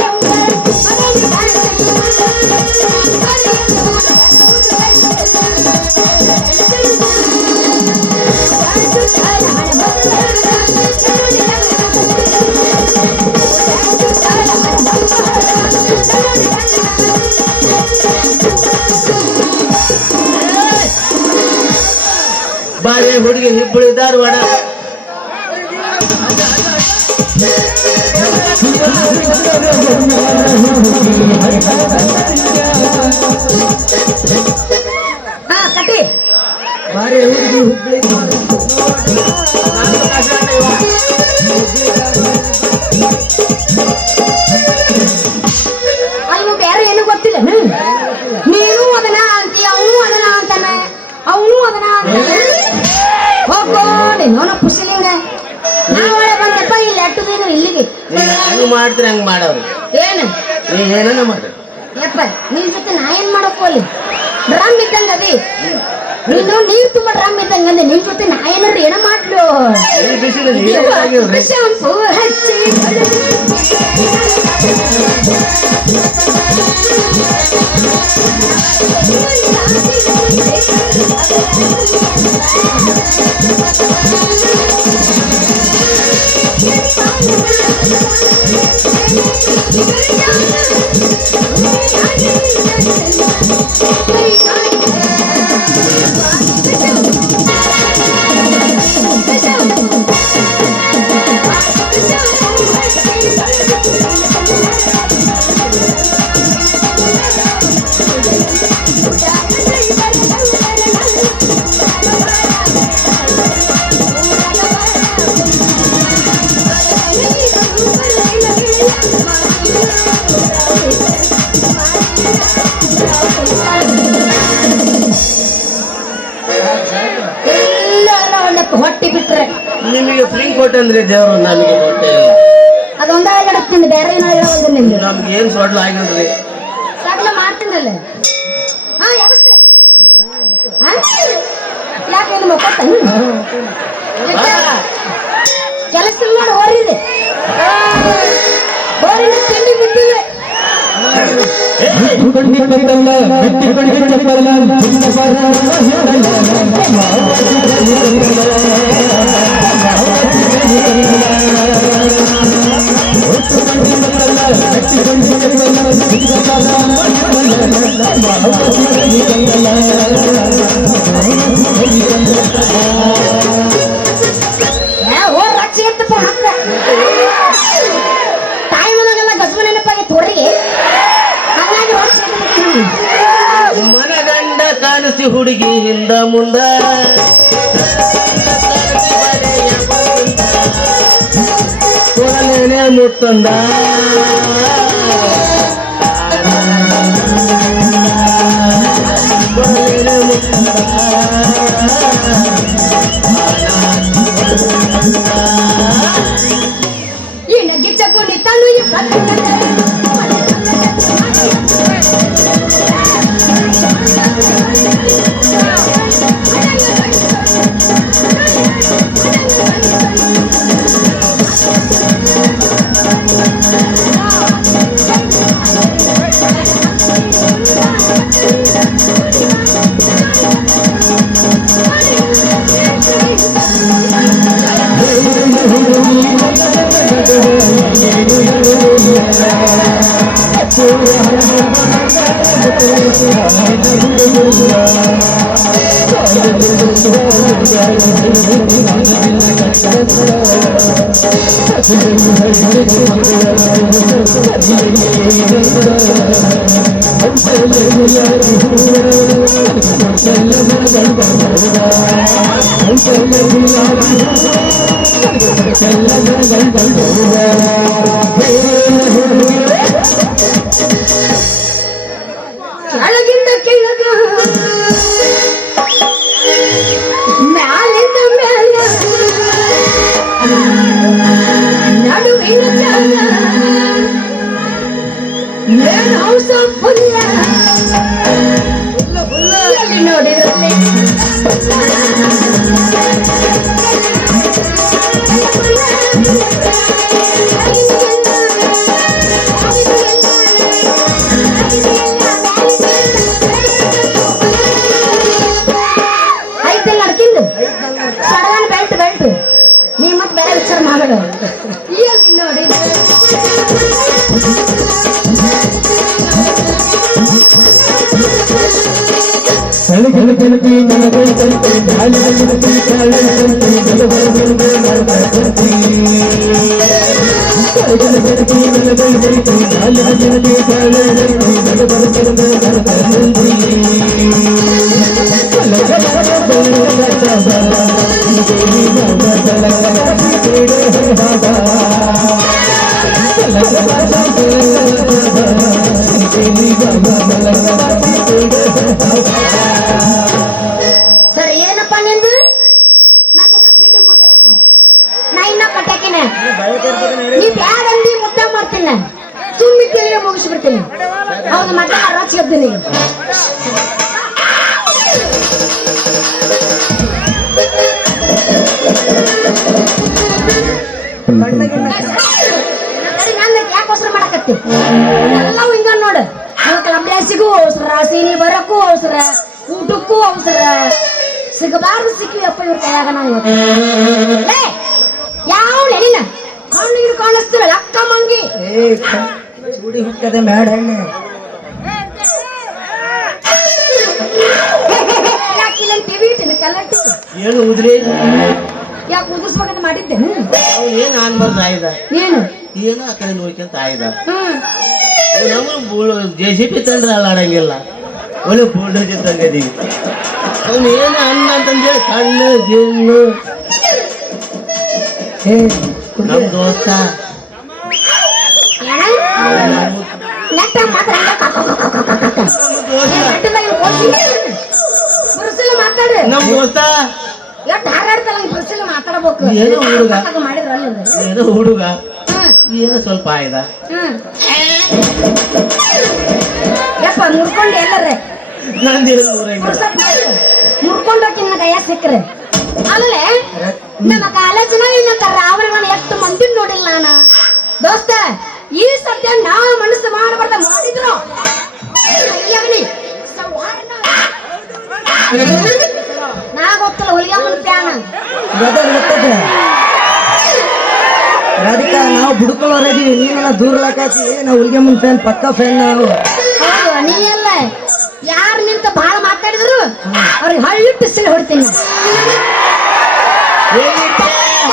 Thank you. ಬಾರಿ ಹುಡುಗಿ ಹಿಬ್ಬಳಿ ಧಾರವಾಡ. ಹಾ ಕಟ್ಟಿ ಬಾರಿ ಹುಡುಗಿ ಹುಬ್ಳಿ ಅಲ್ಲಿ ಬೇರೆ ಏನು ಗೊತ್ತಿಲ್ಲ ನೀನು ಅದನ್ನ ಅಂತಿ ಅವನು ಅದನ್ನ ಅಂತಾನೆ ಅವನು ಅದನ್ನ ಅಂತಾನೆ ಹೋಗೋ ನೀನು ಖುಷಿಲಿಂಗ ನಾವಳೆ ಬಂದಪ್ಪ ಇಲ್ಲಿ ಅಟ್ಟುದೇನು ಇಲ್ಲಿಗೆ ನೀನ್ ಹಂಗ್ ಮಾಡ್ತೀರಿ ಹಂಗ್ ಮಾಡೋರು ಏನು ನೀ ಏನನ್ನ ಮಾಡ್ರಿ. ಯಪ್ಪ ನಿನ್ ಜೊತೆ ನಾ ಏನ್ ಮಾಡಕ್ಕೂ ಅಲ್ಲಿ ಡ್ರಮ್ ಇದ್ದಂಗ ಅದಿ ನೀನು ನೀರ್ ತುಂಬ ಡ್ರಮ್ ಇದ್ದಂಗ ಅಂದೆ ನಿನ್ ಜೊತೆ ನಾ ಏನಾದ್ರು ಏನ ಮಾಡ್ಲು ಈ ಬಿಸಿಲು ನೀರೇ ಆಗಿಲ್ರಿ. ಶಾಂಪು ಹಚ್ಚಿ ಹೊಟ್ಟಿ ಬಿಟ್ರೆ ನಿಮಗೆ ಫ್ರೀ ಕೊಟ್ಟಂದ್ರಿ ದೇವ್ರು, ನಮಗೆ ಕೊಟ್ಟೆ ಇಲ್ಲ. ಅದೊಂದ ಹೇಳತ್ತೀನಿ ಬೇರೆ ಏನೋ ಹೇಳೋದು ನಿಮ್ಗೆ ನಮ್ಗೆ ಏನ್ ಸೊಡ್ಲ ಆಗಿಲ್ರಿ. ಸಗಲ ಮಾಡ್ತೀನಲ್ಲ ಹಾ ಯಾವತ್ತೆ ಯಾಕೆ ಏನು ಮಕ್ಕಳ ಕೆಲಸ ಮಾಡಿ ಹೋರಿದೆ ಹೋರಿನ ತಿಂಡಿ ಬಿಟ್ಟಿವೆ ಹೋರ್ ರಕ್ಷೆ ಎತ್ತಪ್ಪ ಮಕ್ಕ ತಾಯಿ ಮನೆಗೆಲ್ಲ ಗಜಮ ನೆನಪಾಗಿತ್ತು ಹೊರಗೆ ಹಾಗಾಗಿ ರಕ್ಷೆ ಮನಗಂಡ ಕಾಣಿಸಿ ಹುಡುಗಿ ಹಿಂದ ಮುಂದ ಕೊಡಲೇನೆ ಮುತ್ತಂದ ಕೊಡಲೇನೆ ಮುತ್ತಂದ ಈ ನಗ್ಗಿ ಚಕ್ಕು ನಿತ್ತಾನು ಕೆಳಗಿಂದ ಕೆಳಗ ಮ್ಯಾಲಿಂದ ಮ್ಯಾಲ ನಡುವಿನ ಜಾಗ ಮೇನ್ ಹೌಸ್ ಫುಲ್ಲ ಎಲ್ಲಿ ನೋಡಿರಲ್ಲಿ ನೀ ಮತ್ತೆ ಬೇರೆ ವಿಚಾರ ಮಾಡಬೇಡ ಎಲ್ಲಿ ನೋಡಿ ಸರ್ ಏನಪ್ಪ ನಿಂದು ನಂದಿನ ತಿಂಡಿ ಮುಗಿದಲ್ಲಪ್ಪ ನಾ ಇನ್ನ ಕಟ್ಟಾಕಿನ ನೀ ಬ್ಯಾಡ ಅಂದಿ ಮುದ್ದ ಮಾಡ್ತೀನಿ ಸುಮ್ಮನೆ ತಿಳಿ ಮುಗಿಸ್ಬಿಡ್ತೀನಿ ಹೌದು ಮತ್ತೆ ರಚ್ ಎದ್ದೀನಿ ಯಾಕೋಸ್ಕರ ಮಾಡಕತ್ತಿ ಎಲ್ಲವೂ ಹಿಂಗ ನೋಡು ಅಭ್ಯಾಸಿಗೂ ಅವಸರ ಸೀನಿ ಬರಕ್ಕೂ ಅವಸರ ಊಟಕ್ಕೂ ಅವಸರ ಸಿಗಬಾರ್ದು ಸಿಕ್ಕಿವಪ್ಪ ಇವ್ರ ಕೈಯಾಗ ನಾವು ಯಾವ ನೆನಿನ ಕಣ್ಣಿಗೆ ಕಾಣಿಸ್ತಿರ ಅಕ್ಕ ಮಂಗಿ ಚೂಡಿ ಹುಟ್ಟದೆ ಮೇಡ ಎಣ್ಣೆ ಯಾಕಿಲ್ಲ ಟಿವಿ ಕಲ್ಲಟ್ಟಿ ಏನು ಉದ್ರಿ ಯಾಕೆ ಉದಿಸ್ಬೇಕಂತ ಮಾಡಿದ್ದೆ ಅವ್ನು ಏನು ಅನ್ಬಾರ್ದು ಆಯ್ದ ಏನು ಏನೋ ಆ ಕಡೆ ನೋಡ್ಕೊಂತ ಆಯ್ದ ಹ್ಮ್ ನಮ್ಗೆ JCB ತಂದ್ರೆ ಅಲ್ಲಾಡಂಗಿಲ್ಲ ಒಳ್ಳೆ ಬೋಲ್ಡೇಜ್ ತಂಗದೀವಿ ಅವ್ನು ಏನು ಅನ್ನ ಅಂತಂದೇಳಿ ಕಣ್ಣು ಗಿಣ್ಣು ನಮ್ ದೋಸ್ತ ನೆಟ್ಟ ಮಾತ್ರ ಬುರುಸಲ್ಲ ಮಾತಾಡು ನಮ್ ದೋಸ್ತ ಎಷ್ಟು ಹಾರಾಡ್ತಲ್ಲ ಬುರುಸಲ್ಲ ಮಾತಾಡಬೇಕು ಏನೋ ಹುಡುಗ ಮಾಡಿದ್ರಲ್ಲ ಏನೋ ಹುಡುಗ ಏನೋ ಸ್ವಲ್ಪ ಆಯ್ದ ಯಪ್ಪ ಮುರ್ಕೊಂಡು ಎಲ್ಲರೇ ನಂದೇನು ಊರಂಗಿಲ್ಲ ಮುರ್ಕೊಂಡೋಕಿನ್ನ ಕೈಯ ಸಿಕ್ಕ್ರೆ ಆಮೇಲೆ ನಮ್ಮ ಕಾಲೇಜಿನಾಗ ಇನ್ನೊಂದು ರಾವಣಗಳನ್ನ ಎಷ್ಟು ಮಂದಿ ನೋಡಿಲ್ಲ ನಾನು ದೋಸ್ತ ಈ ಸದ್ಯ ನಾವು ಮನಸ್ಸು ಮಾಡಬಾರ್ದ ಮಾಡಿದ್ರು ನಾ ಗೊತ್ತಲ್ಲ ಹುಲಿಯಮ್ಮನ ಪ್ಯಾನ ರಾಧಿಕಾ ನಾವು ಬುಡ್ಕೊಳ್ಳೋರಿದೀವಿ ನೀನೆಲ್ಲ ದೂರ ಲಾಕಾತಿ ನಾವು ಹುಲಿಗೆಮ್ಮನ ಫ್ಯಾನ್ ಪಕ್ಕ ಫ್ಯಾನ್ ನಾವು ಹೌದು ನೀ ಎಲ್ಲ ಯಾರು ನಿಂತ ಬಹಳ ಮಾತಾಡಿದ್ರು ಅವ್ರಿಗೆ ಹಳ್ಳಿಟ್ಟು ಸಿಲ್ ಹೊಡ್ತೀನಿ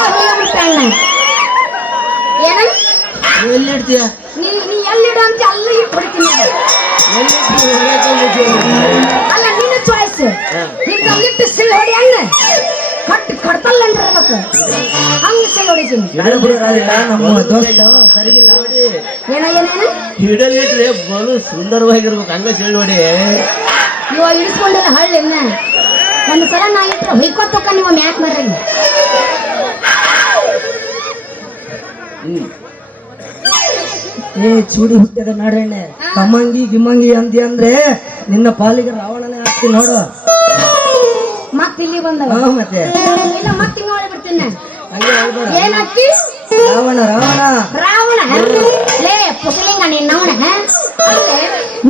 ಹುಲಿಯಮ್ಮನ ಪ್ಯಾನ್ ಏನ ಎಲ್ಲಿಡ್ತೀಯ ನೀ ಎಲ್ಲಿಡು ಅಂತ ಅಲ್ಲಿ ಇಟ್ಟು ಹೊಡಿತೀನಿ ಅಲ್ಲ ನಿನ್ನ ಚಾಯ್ಸ್ ನಿಂತ ಅಲ್ಲಿಟ್ಟು ಸಿಲ್ ಹೊಡಿ ಅಣ್ಣ ಕಡ್ತಲ್ಲ ಅಂದ್ರಬೇಕು ಹಂಗ ಸಿಲ್ ಹೊಡಿತೀನಿ ನಮ್ಮ ದೋಸ್ತ ಸರಿಗಿಲ್ಲ ಏನೇನ ಹಿಡಲಿಟ್ರೆ ಬಲು ಸುಂದರವಾಗಿರ್ಬೇಕು ಹಂಗ ನೋಡಿ ಇವ ಇಳಿಸ್ಕೊಂಡಿಲ್ಲ ಹಳ್ಳಿ ಒಂದು ಸಲ ನಾ ಇಟ್ರೆ ಹೊಯ್ಕೊತ್ತಕ್ಕ ನೀವು ಮ್ಯಾಕ್ ಮಾಡ್ರಿ ಏ ಚೂಡಿ ಹುಟ್ಟದ ನಾಡೆಣ್ಣೆ ಕಮ್ಮಂಗಿ ಗಿಮ್ಮಂಗಿ ಅಂದಿ ಅಂದ್ರೆ ನಿನ್ನ ಪಾಲಿಗೆ ರಾವಣನೇ ಹಾಕ್ತಿ ನೋಡು ಮತ್ ಇಲ್ಲಿ ಬಂದವ ಮತ್ತೆ ಇಲ್ಲ ಮತ್ ಹಿಂಗ ಹೊಳಿ ಬಿಡ್ತೀನಿ ಹಂಗೆ ಹೇಳ್ಬೇಡ. ಏನ್ ಹಾಕಿ ರಾವಣ ರಾವಣ ರಾವಣ ಲೇ ಪುಸಲಿಂಗ ನಿನ್ನವನ ಅಲ್ಲೇ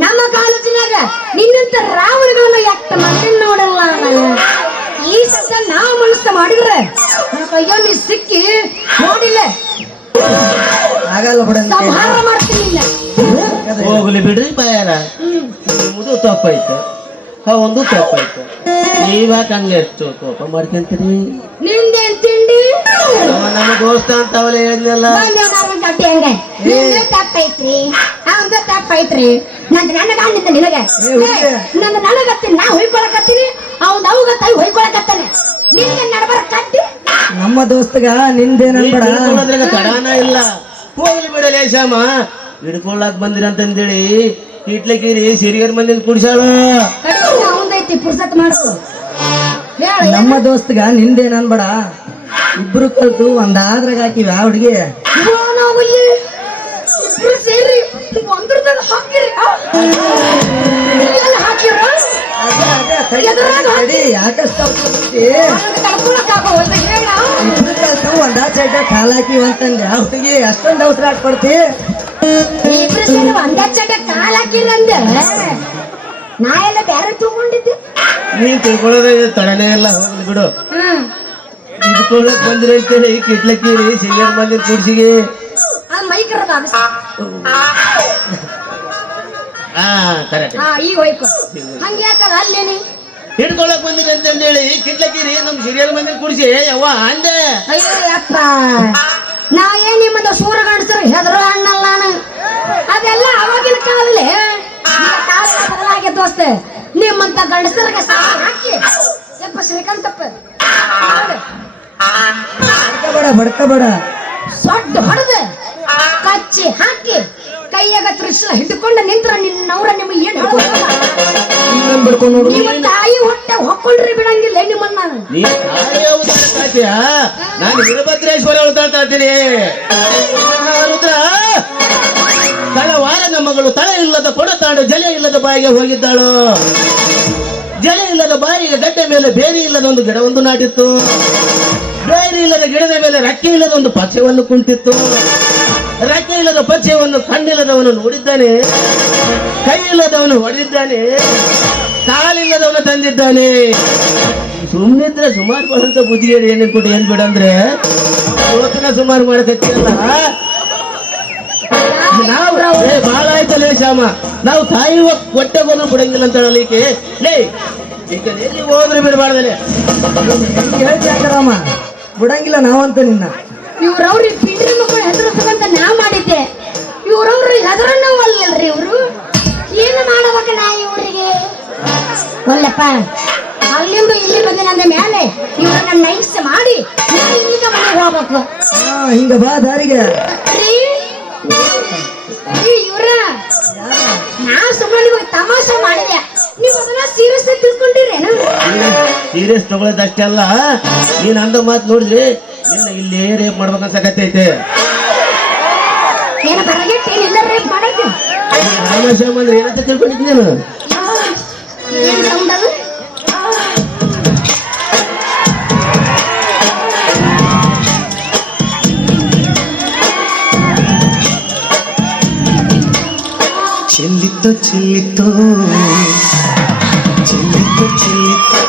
ನಮ್ಮ ಕಾಲೇಜಿನಾಗ ನಿನ್ನಂತ ರಾವಣಗಳನ್ನ ಎಷ್ಟ ಮಂದಿ ನೋಡಲ್ಲ ನಾನು ಈ ಸದ್ಯ ನಾವು ಮನಸ್ಸು ಮಾಡಿದ್ರೆ ಅಯ್ಯೋ ನೀ ಸಿಕ್ಕಿ ನೋಡಿಲ್ಲ ಆಗಲ್ಲ ಬಿಡ ಸಂಹಾರ ಮಾಡ್ತೀನಿ ಇಲ್ಲ ಹೋಗ್ಲಿ ಬಿಡ್ರಿ ಬಾಯಾರ ನಿಮ್ಮದು ತಪ್ಪಾಯ್ತು ಒಂದು ತಪ್ಪಾಯ್ತು ನೀವ್ಯಾಕೆ ಹಂಗೆ ಎಷ್ಟು ಕೋಪ ಮಾಡ್ಕೊಂತೀರಿ ನಿಂದೇನ್ ತಿಂಡಿ ನಮ್ಮ ದೋಸ್ತ ಅಂತ ಅವಲೇ ಹೇಳಿದ್ನಲ್ಲ ಗಟ್ಟಿ ಹಂಗೆ ನಿಂದು ತಪ್ಪೈತ್ರಿ ಅವಂದು ತಪ್ಪೈತ್ರಿ ನನ್ನ ಗಂಡಿದ್ದ ನಿನಗೆ ನನಗತ್ತೀನಿ ನಾ ಹೊಯ್ಕೊಳಕತ್ತೀನಿ ಅವ್ನ ಅವಗತ್ತ ಹೊಯ್ಕೊಳಕತ್ತಾನೆ ನಿನ್ಗೆ ನಡಬಾರ ಕಟ್ಟಿ ನಮ್ಮ ದೋಸ್ತಗ ನಿಂದೇನನ್ಬೇಡ ತಿಳ್ಕೊಳ್ಳೋದ್ರಾಗ ತಡಾನ ಇಲ್ಲ ಹೋಗ್ಲಿ ಬಿಡಲೇ ಶ್ಯಾಮ ಹಿಡ್ಕೊಳ್ಳಾಕ್ ಬಂದಿರಂತಂದೇಳಿ ಇಟ್ಲಕೀರಿ ಸಿರಿಗರ್ ಮಂದಿನ ಕುಡಿಸಾಳ ಅವಂದೈತಿ ಪುರ್ಸತ್ ಮಾಡ್ಕೊ ಹೇಳ ನಮ್ಮ ದೋಸ್ತಗ ನಿಂದೇನನ್ಬೇಡ ಇಬ್ರು ಕಲ್ತು ಒಂದಾದ್ರಾಗ ಹಾಕಿವಿ ಆ ಹುಡುಗಿ ನಾವು ಇಲ್ಲಿ ಇಬ್ರು ಸೇರಿ ಒಂದ್ರದಾಗ ಹಾಕಿರಿ ಎಲ್ಲಿ ಹಾಕಿರ ಯಾಕಷ್ಟ ತಡ್ಕೊಳಕ್ ಆಗೋಲ್ದ ಹೇಳ ಇಬ್ರು ಕಲ್ತು ಒಂದಾ ಸೈಡ್ ಕಾಲ್ ಹಾಕಿವಿ ಅಂತಂದೆ ಆ ಹುಡುಗಿ ಅಷ್ಟೊಂದು ಅವಸರ ಹಾಕ್ಕೊಡ್ತಿ ಇಬ್ರು ಸೇರಿ ಒಂದೇ ಚಟ ಕಾಲ್ ಹಾಕಿರಂದ ನಾ ಎಲ್ಲ ಬ್ಯಾರೆ ತಗೊಂಡಿದ್ದೆ ನೀನ್ ತಿಳ್ಕೊಳ್ಳೋದೇ ತಡನೇ ಇಲ್ಲ ಹೋಗ್ಲಿ ಬಿಡು ಇದ್ಕೊಳ್ಳಕ್ ಬಂದ್ರಿ ಅಂತೇಳಿ ಕಿಟ್ಲಕ್ಕೀರಿ ಸಿರಿಗರ್ ಮಂದಿನ ಕುಡ್ಸಿಗೆ ಅದು ಮೈಕರದ ಹಾ ಕರೆಕ್ಟ್ ಹಾ ಈಗ ಹೋಯ್ಕೊ ಹಂಗೆ ಯಾಕಲ್ಲ ಅಲ್ಲೇನಿ ಹಿಡ್ಕೊಳಕ್ ಬಂದಿರಿ ಅಂತಂದೇಳಿ ಕಿಟ್ಲಕ್ಕಿರಿ ನಮ್ ಸೀರಿಯಲ್ ಮಂದಿ ಕುಡಿಸಿ ಯವ್ವ ಅಂದೆ. ಅಯ್ಯೋ ಯಪ್ಪ, ನಾ ಏನ್ ನಿಮ್ಮದು ಸೂರ ಗಂಡಸರು ಹೆದರು ಹಣ್ಣಲ್ಲ ನಾನು. ಅದೆಲ್ಲ ಅವಾಗಿನ ಕಾಲಲ್ಲಿ, ಈಗ ಕಾಲ ಬದಲಾಗಿ ದೋಸ್ತ. ನಿಮ್ಮಂತ ಗಂಡಸರಿಗೆ ಸಾಲ ಹಾಕಿ ಯಪ್ಪ ಶ್ರೀಕಂತಪ್ಪ ಬಡ್ಕಬೇಡ ಸೊಡ್ಡ ಹೊಡೆದು ಕಚ್ಚಿ ಹಾಕಿ ಕೈಯಾಗ ತ್ರಿಶೂಲ ಹಿಡ್ಕೊಂಡು ನಿಂತ್ರ ನಿನ್ನವ್ರ ನಿಮಗೆ ಏನ್ ಬಿಡ್ಕೊಂಡು ನೋಡು. ನಿಮ್ಮ ತಾಯಿ ಹೊಟ್ಟೆ ಹೊಕ್ಕೊಂಡ್ರಿ ಬಿಡಂಗಿಲ್ಲ ನಿಮ್ಮನ್ನ. ನೀ ತಾಯಿ ಅವತಾರ ತಾಳ್ತೀಯ, ನಾನು ವೀರಭದ್ರೇಶ್ವರ ಅವತಾರ ತಾಳ್ತೀನಿ. ರುದ್ರ ಕಳವಾರನ ಮಗಳು ತಲೆ ಇಲ್ಲದ ಕೊಡತಾಡು ಜಲೆ ಇಲ್ಲದ ಬಾಯಿಗೆ ಹೋಗಿದ್ದಾಳು. ಜಲೆ ಇಲ್ಲದ ಬಾಯಿಗೆ ಗಡ್ಡೆ ಮೇಲೆ ಬೇರೆ ಇಲ್ಲದ ಒಂದು ಗಿಡವೊಂದು ನಾಟಿತ್ತು. ಬೇರೆ ಇಲ್ಲದ ಗಿಡದ ಮೇಲೆ ರೆಕ್ಕೆ ಇಲ್ಲದ ಒಂದು ಪಕ್ಷವನ್ನು ಕುಂತಿತ್ತು. ರೆಕ್ಕೆ ಇಲ್ಲದ ಪಕ್ಷವನ್ನು ಕಣ್ಣಿಲ್ಲದವನು ನೋಡಿದ್ದಾನೆ, ಕೈ ಇಲ್ಲದವನು ಹೊಡೆದಿದ್ದಾನೆ, ಕಾಲಿಲ್ಲದವನು ತಂದಿದ್ದಾನೆ. ಸುಮ್ಮನಿದ್ರೆ ಸುಮಾರು ಬರಂತ ಬುದ್ಧಿಗೇರಿ ಏನೇನು ಕೊಟ್ಟು ಏನ್ ಬಿಡಂದ್ರೆ ಯೋಚನೆ ಸುಮಾರು ಮಾಡಕತ್ತಿರಲ್ಲ. ನಾವು ಬಹಳ ಆಯ್ತಲ್ಲೇ ಶ್ಯಾಮ, ನಾವು ತಾಯಿ ಹೊಟ್ಟೆಗೋನು ಬಿಡಂಗಿಲ್ಲ ಅಂತ ಹೇಳಲಿಕ್ಕೆ ಲೇ ಈಗ ಎಲ್ಲಿ ಹೋದ್ರೆ ಬಿಡಬಾರ್ದಲ್ಲೇ. ಹೇಳ್ತಾರಮ್ಮ ಬಿಡಂಗಿಲ್ಲ ನಾವಂತ ನಿನ್ನ. ಇವ್ರವ್ರಿ ಪಿಂಡ್ರಿ ಮಕ್ಕಳು ಹೆಸರು ತಗೊಂತ ನಾ ಮಾಡಿದ್ದೆ. ಇವ್ರವ್ರು ಹೆಸರನ್ನ ಒಲ್ಲಲ್ರಿ. ಇವ್ರು ಏನು ಮಾಡಬೇಕ ನಾ ಇವ್ರಿಗೆ ಒಲ್ಲಪ್ಪ. ಅಲ್ಲಿಂದ ಇಲ್ಲಿ ಬಂದಿನ ಮೇಲೆ ಇವ್ರನ್ನ ನೈಸ್ ಮಾಡಿ ನಾನು ಇಲ್ಲಿಂದ ಮನೆಗೆ ಹೋಗ್ಬೇಕು. ಹಿಂಗ ಬಾ ದಾರಿಗೆ. ಇವ್ರ ನಾ ಸುಮ್ಮನೆ ನಿಮಗೆ ತಮಾಷೆ ಮಾಡಿದೆ, ನೀವು ಅದನ್ನ ಸೀರಿಯಸ್ ತಿಳ್ಕೊಂಡಿರೇನು? ಸೀರಿಯಸ್ ತಗೊಳ್ಳೋದಷ್ಟೇ ಅಲ್ಲ, ನೀನ್ ಅಂದ ಮಾತು ನೋಡಿದ್ರಿ ನಿನ್ನ ಇಲ್ಲಿ ರೇಪ್ ಮಾಡ್ಬೇಕನ್ಸಕತ್ತೈತೆ. ಏನ ಬರಗೆಟ್ಟು ಏನಿಲ್ಲ ರೇಪ್ ಮಾಡಕ್ಕೆ. ರಾಮಶ್ಯಾಮ ಅಂದ್ರೆ ಏನಂತ ತಿಳ್ಕೊಂಡಿದ್ದೀನಿ ನಾನು. ಏನ್ ಸೌಂಡ್ ಅದು? ಚೆಲ್ಲಿತ್ತು ಚೆಲ್ಲಿತ್ತು ಚೆಲ್ಲಿತ್ತು ಚೆಲ್ಲಿತ್ತು.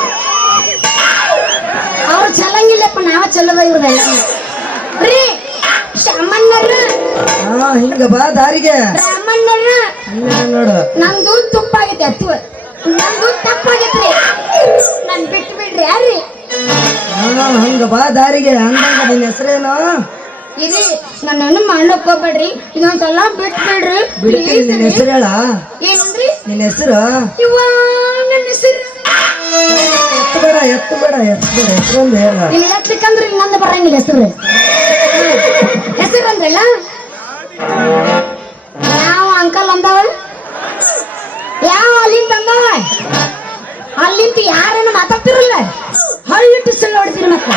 ಅವ್ರು ಚೆಲ್ಲಂಗಿಲ್ಲಪ್ಪ, ನಾವ ಚೆಲ್ಲದ ಇವ್ರದೆಲ್ಲ. ರೀ ಶಾಮಣ್ಣರ ಹಿಂಗ ಬಾ ದಾರಿಗೆ. ರಾಮಣ್ಣರ ನೋಡು ನಂದು ತುಪ್ಪ ಆಗೈತೆ ಅತ್ತು, ನಂದು ತಪ್ಪಾಗೈತ್ರಿ, ನನ್ ಬಿಟ್ಟು ಬಿಡ್ರಿ. ಯಾರ್ರಿ ಹಂಗ ಬಾ ದಾರಿಗೆ. ಅಂದಂಗ ನಿನ್ನ ಹೆಸರೇನು? ಇರಿ ನನ್ನನ್ನು ಮಾಡ್ಲಕ್ ಹೋಗ್ಬೇಡ್ರಿ, ಇದೊಂದ್ಸಲ ಬಿಟ್ಟು ಬಿಡ್ರಿ. ಬಿಡ್ತೀನಿ. ನಿನ್ನ ಹೆಸರು ಹೇಳ. ಏನಂದ್ರಿ? ನಿನ್ನ ಹೆಸರು ಇವ್ವ ನನ್ನ ಹೆಸರು ಎತ್ತಬೇಡ ಹೆಸರೊಂದು ಹೇಳ. ಇಲ್ಲಿ ಎತ್ತಕ್ಕಂದ್ರೆ ಇನ್ನೊಂದು ಬರಂಗಿಲ್ಲ ಹೆಸರು. ಹೆಸರು ಅಂದ್ರಲ್ಲ ಯಾವ ಅಂಕಲ್ ಅಂದವ, ಯಾವ ಅಲ್ಲಿಂದ ಅಂದವ, ಅಲ್ಲಿಂದ ಯಾರನ್ನ ಮಾತಾಡ್ತಿರಲ್ಲ ಹಳ್ಳಿಟ್ಟು ಸುಳ್ಳು ಹೊಡ್ತೀರಿ ಮತ್ತೆ.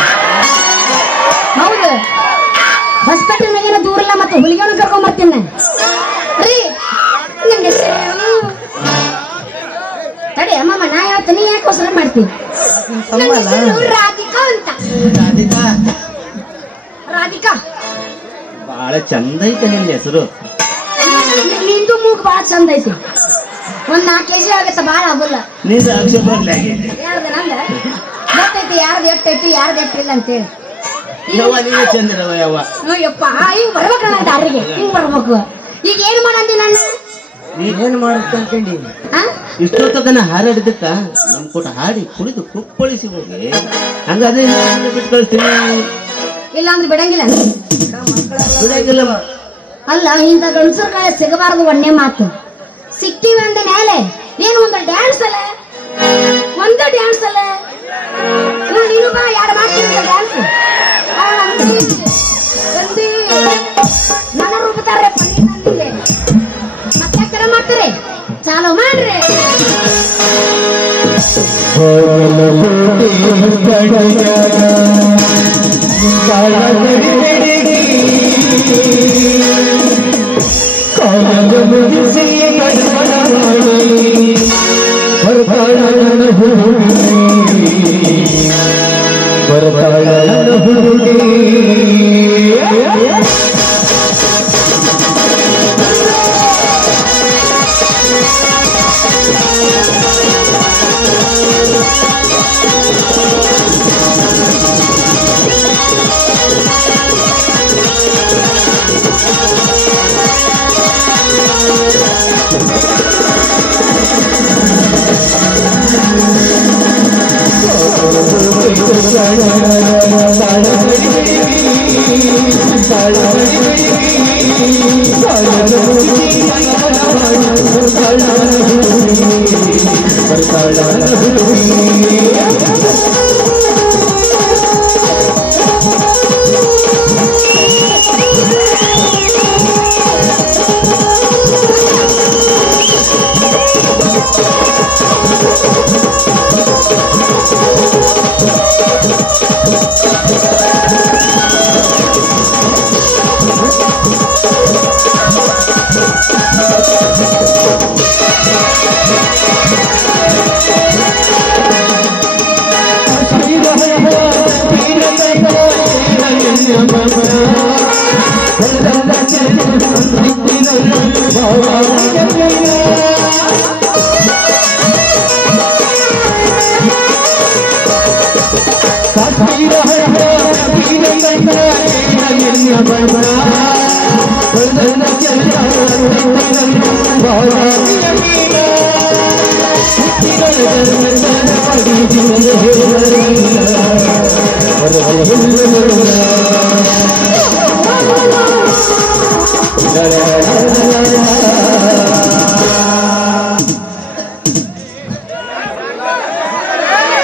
ಹೌದು, ಹಾಸ್ಪಿಟಲ್ ನಾಗೇನ ದೂರ ಇಲ್ಲ, ಮತ್ತೆ ಹುಲಿಗೆನ ಕರ್ಕೊಂಡ್ ಬರ್ತೀನಿ ರೀ. ನಿಮ್ಗೆ ಹೆಸರು ತಡಿ ಅಮ್ಮಮ್ಮ, ನಾ ಹೇಳ್ತೀನಿ, ಯಾಕೆ ಹೊಸರ ಮಾಡ್ತೀನಿ. ರಾಧಿಕಾ ಅಂತ. ರಾಧಿಕಾ ರಾಧಿಕಾ ಬಹಳ ಚಂದ ಐತೆ ನಿನ್ನ ಹೆಸರು. ನಿಂದು ಮೂಗು ಬಹಳ ಚಂದ ಐತಿ. ಒಂದ್ 4 kg ಆಗತ್ತ, ಬಾಳ ಆಗೋಲ್ಲ. ನೀನು ಆಕ್ಷೇಪ ಯಾರ್ದ ನಂದ ಗೊತ್ತೈತಿ ಯಾರ್ದು ಎಟ್ಟೈತಿ ಯಾರ್ದು ಎಟ್ಟಿಲ್ಲ ಅಂತೇಳಿ. ಯವ್ವ ನೀನು ಚಂದಿರವ ಯವ್ವ. ಯಪ್ಪ ಹಿಂಗ್ ಬರ್ಬೇಕ ನನ್ನ ದಾರಿಗೆ, ಹಿಂಗ್ ಬರ್ಬೇಕು. ಈಗ ಏನ್ ಮಾಡಂದಿ ನನ್ನ? ಏನ್ ಮಾಡುತ್ತ ಅನ್ಕೊಂಡಿ? ಇಷ್ಟೊತ್ತನ ಹಾರಾಡಿದಕ್ಕ ನಮ್ ಕೂಟ ಹಾಡಿ ಕುಡಿದು ಕುಪ್ಪಳಿಸಿ ಹೋಗಿ ಹಂಗಾದ್ರೆ ಬಿಟ್ಟು ಕಳಿಸ್ತೀನಿ. ಇಲ್ಲ ಅಂದ್ರೆ ಬಿಡಂಗಿಲ್ಲ. ಬಿಡಂಗಿಲ್ಲ. ಅಲ್ಲ, ಇಂಥ ಗಂಡಸರುಗಳ ಸಿಗಬಾರದು ಒಣ್ಣೆ ಮಾತು. ಸಿಕ್ಕಿವಿ ಅಂದ ಮೇಲೆ ಏನು ಒಂದು ಡ್ಯಾನ್ಸ್ ಅಲ್ಲ, ಒಂದು ಡ್ಯಾನ್ಸ್ ಅಲ್ಲ. ನೀನು ಬಾ, ಯಾರು ಮಾಡ್ತೀನಿ ಡ್ಯಾನ್ಸ್. ನನ್ನ ರೂಪತಾರೆ ಮತ್ತೆ ತರ ಮಾಡ್ತಾರೆ. ಚಾಲು ಮಾಡ್ರಿ.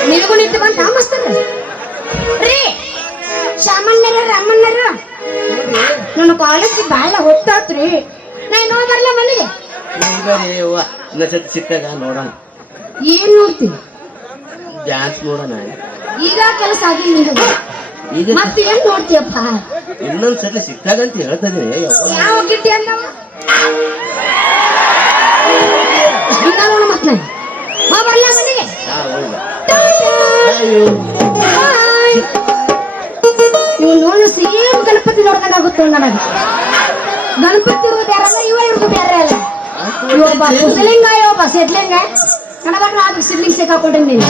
ನಿನಗೂ ನಿಂತು ಬಂತ ಮಸ್ತನ ರೀ ಸಾಮಾನ್ಯರ ರಾಮಣ್ಣರ ನನ್ನ ಕಾಲೇಜ್ ಬಾಳ ಹೊತ್ತಾತ್ರಿ ನಾ ಇನ್ನೂ ಬರ್ಲ ಮನೆಗೆ ಇನ್ನೊಂದ್ಸತಿ ಸಿಕ್ಕಾಗ ನೋಡೋಣ. ಏನ್ ನೋಡ್ತೀನಿ ಡ್ಯಾನ್ಸ್ ನೋಡೋಣ. ಈಗ ಕೆಲಸ ಆಗಿ ನಿನಗೆ ಈಗ ಮತ್ತೆ ಏನ್ ನೋಡ್ತೀಯಪ್ಪ ಇನ್ನೊಂದ್ಸತಿ ಸಿಕ್ಕಾಗ ಅಂತ ಹೇಳ್ತಾ ಇದೀನಿ. ಯಾವ ಗಿಟ್ಟಿ ಅಂದವ ಈಗ ನೋಡ ಮತ್ ನಾನು ಬರ್ಲ ಮನೆಗೆ ನೀವು ನೋಡು ಸೇಮ್ ಗಣಪತಿ ನೋಡ್ದಂಗ ಆಗುತ್ತೆ ನನಗೆ. ಗಣಪತಿ ಇರೋದು ಯಾರಲ್ಲ ಇವ ಇರೋದು ಬೇರೆ ಅಲ್ಲ. ಇವೊಬ್ಬ ಕುಸಲಿಂಗ ಒಬ್ಬ ಸೆಟ್ಲಿಂಗ ಕಣದಾಗ ಅದು ಸಿಡ್ಲಿಂಗ್ ಸಿಕ್ಕಾಕೊಂಡಿದ್ದೀನಿ.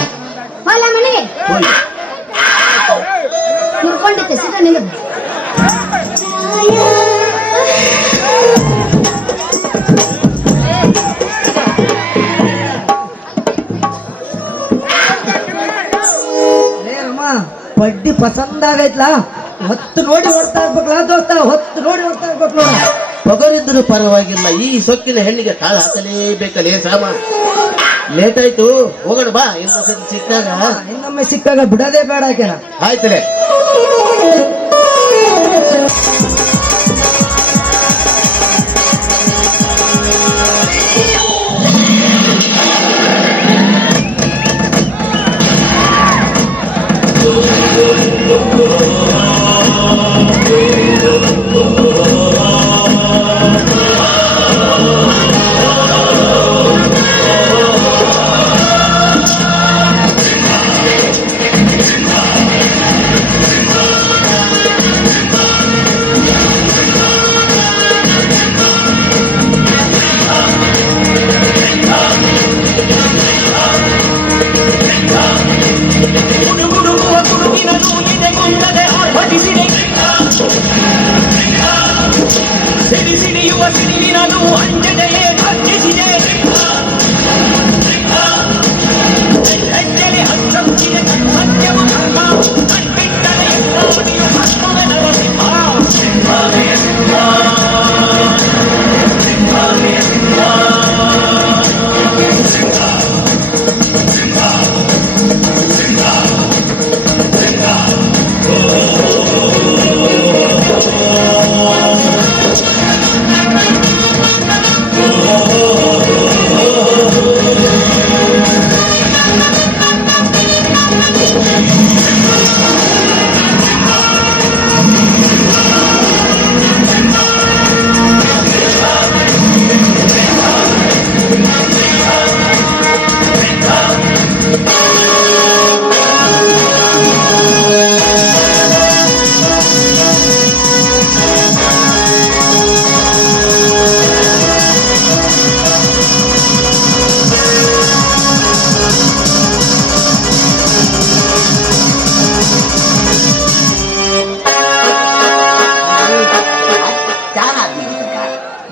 ಅಲ್ಲ ಮನೆಗೆ ಮುರ್ಕೊಂಡಿದ್ದೆ ಸಿದ್ಧ ನಿಂಗೆ ಬಡ್ಡಿ ಪಸಂದ್ ಆಗೈತ್ಲಾ ಹೊತ್ತು ನೋಡಿ ಹೊಡ್ತಾ ಇರ್ಬೇಕಲ್ಲ ದೋಸ್ತ, ಹೊತ್ತು ನೋಡಿ ಹೊಡ್ತಾ ಇರ್ಬೇಕು ನೋಡ. ಪಗರಿದ್ರು ಪರವಾಗಿಲ್ಲ, ಈ ಸೊಕ್ಕಿನ ಹೆಣ್ಣಿಗೆ ಕಾಳು ಹಾಕಲೇಬೇಕಲ್ಲೇ ಸಾಮ. ಲೇಟ್ ಆಯ್ತು, ಹೋಗೋಣ ಬಾ. ಇನ್ನೊಂದ್ಸತಿ ಸಿಕ್ಕಾಗ ಇನ್ನೊಮ್ಮೆ ಸಿಕ್ಕಾಗ ಬಿಡೋದೇ ಬೇಡ ಆಕೆನ. ಆಯ್ತಲೇ.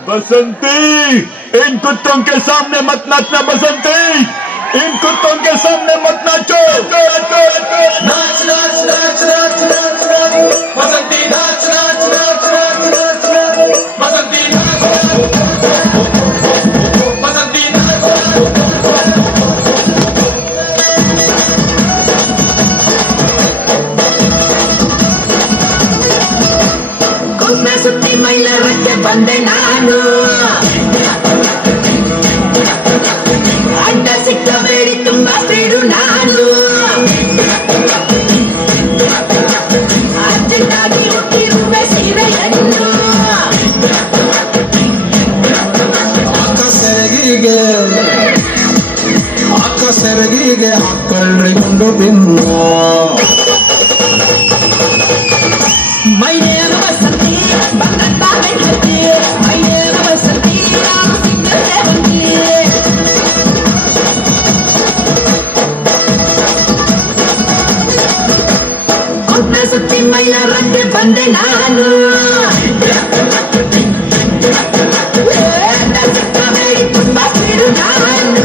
बसंती, इन कुत्तों के सामने मत नाचना बसंती, इन कुत्तों के सामने मत नाचो। ಬಂದೆ ನಾನು ಅಡ್ಡ ಸಿಕ್ಕಬೇಡಿ ತುಂಬಾ ಸ್ಪೀಡು ನಾನು ಅರ್ಜೆಂಟಾಗಿ ಹುಟ್ಟಿರುವೆ ಸೀರೆಯನ್ನು ಅಕ್ಕ ಸೆರಗಿಗೆ ಹಾಕೊಳ್ಳಿ ಗುಂಡು ಬಿನ್ನು ಮೈನೇನ ವಸಂತಿ ಬಂದಂತ ಬೆಂಕಿ ಮೈನೇನ ವಸಂತಿ ನಾನು ಸಿಂಗಲ್ಲೇ ಬಂದಿ ಒಬ್ಬ ಸುತ್ತಿ ಮೈಲಾರಕ್ಕೆ ಬಂದೆ ನಾನು ಸಿಕ್ಕಬೇಡಿ ತುಂಬಾ ಸ್ಪೀಡು ನಾನು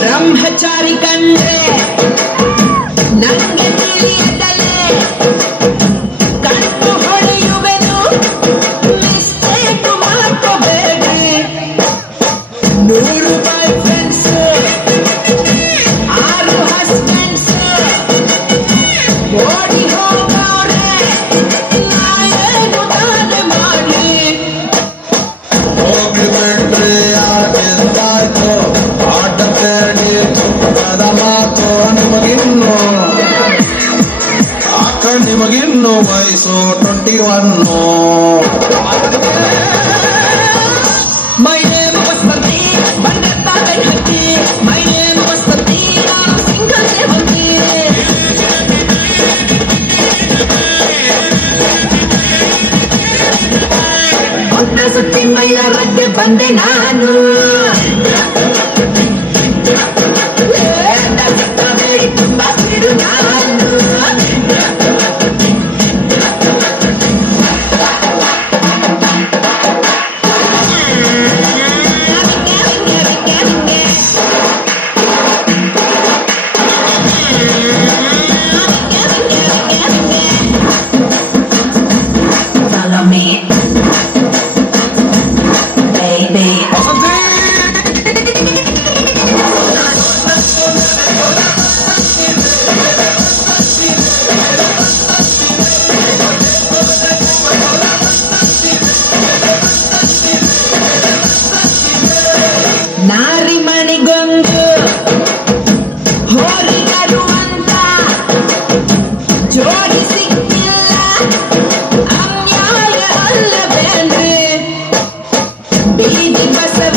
ಬ್ರಹ್ಮಚಾರಿ ಕಂಡ್ರೆ ನನಗೆ ತಿಳಿಯದಲೆ ಕಣ್ಣು ಹೊಳೆಯುವೆನು ಮಿಸ್ಟೇಕ್ ಮಾಡ್ಕೋಬೇಡಿ 100 ಬಾಯ್ ಫ್ರೆಂಡ್ಸ್ 6 ಹಸ್ಬೆಂಡ್ಸ್ ಓಡಿ ಹೋಗೋರೆ ನಾಯೇನು ತಾನೆ ಮಾಡಿ ಹೋಗ್ಲಿ ಬಿಡ್ರಿ ಯಾಕೆಂದಾಯ್ತು ಆಟ ತೇಡಿ ಚುಕ್ಕದ ಮಾತು ನಿಮಗಿನ್ನು ಅಕ್ಕ ನಿಮಗಿನ್ನು ವಯಸ್ಸು 21 My name was Santi, ಬಂದತ್ತ ಬೆಂಕಿ My name was Santi, ನಾನು ಸಿಂಗಲ್ಲೇ ಬಂದಿ ಒಟ್ಟ ಸುತ್ತಿ ಮೈಲಾರಕ್ಕೆ ಬಂದೆ ನಾನು ಸಿಕ್ಕಬೇಡಿ ತುಂಬಾ ಸ್ಪೀಡು ನಾನು Follow me, baby. ನಾರಿ ಮಣಿಗೊಂದು ಹೋರಿಗರು ಅಂತ ಜೋಡಿ ಸಿಕ್ಕಿಲ್ಲ ಅನ್ಯಾಯ ಅಲ್ಲವೇನ್ರಿ ಬೀದಿ ಬಸವ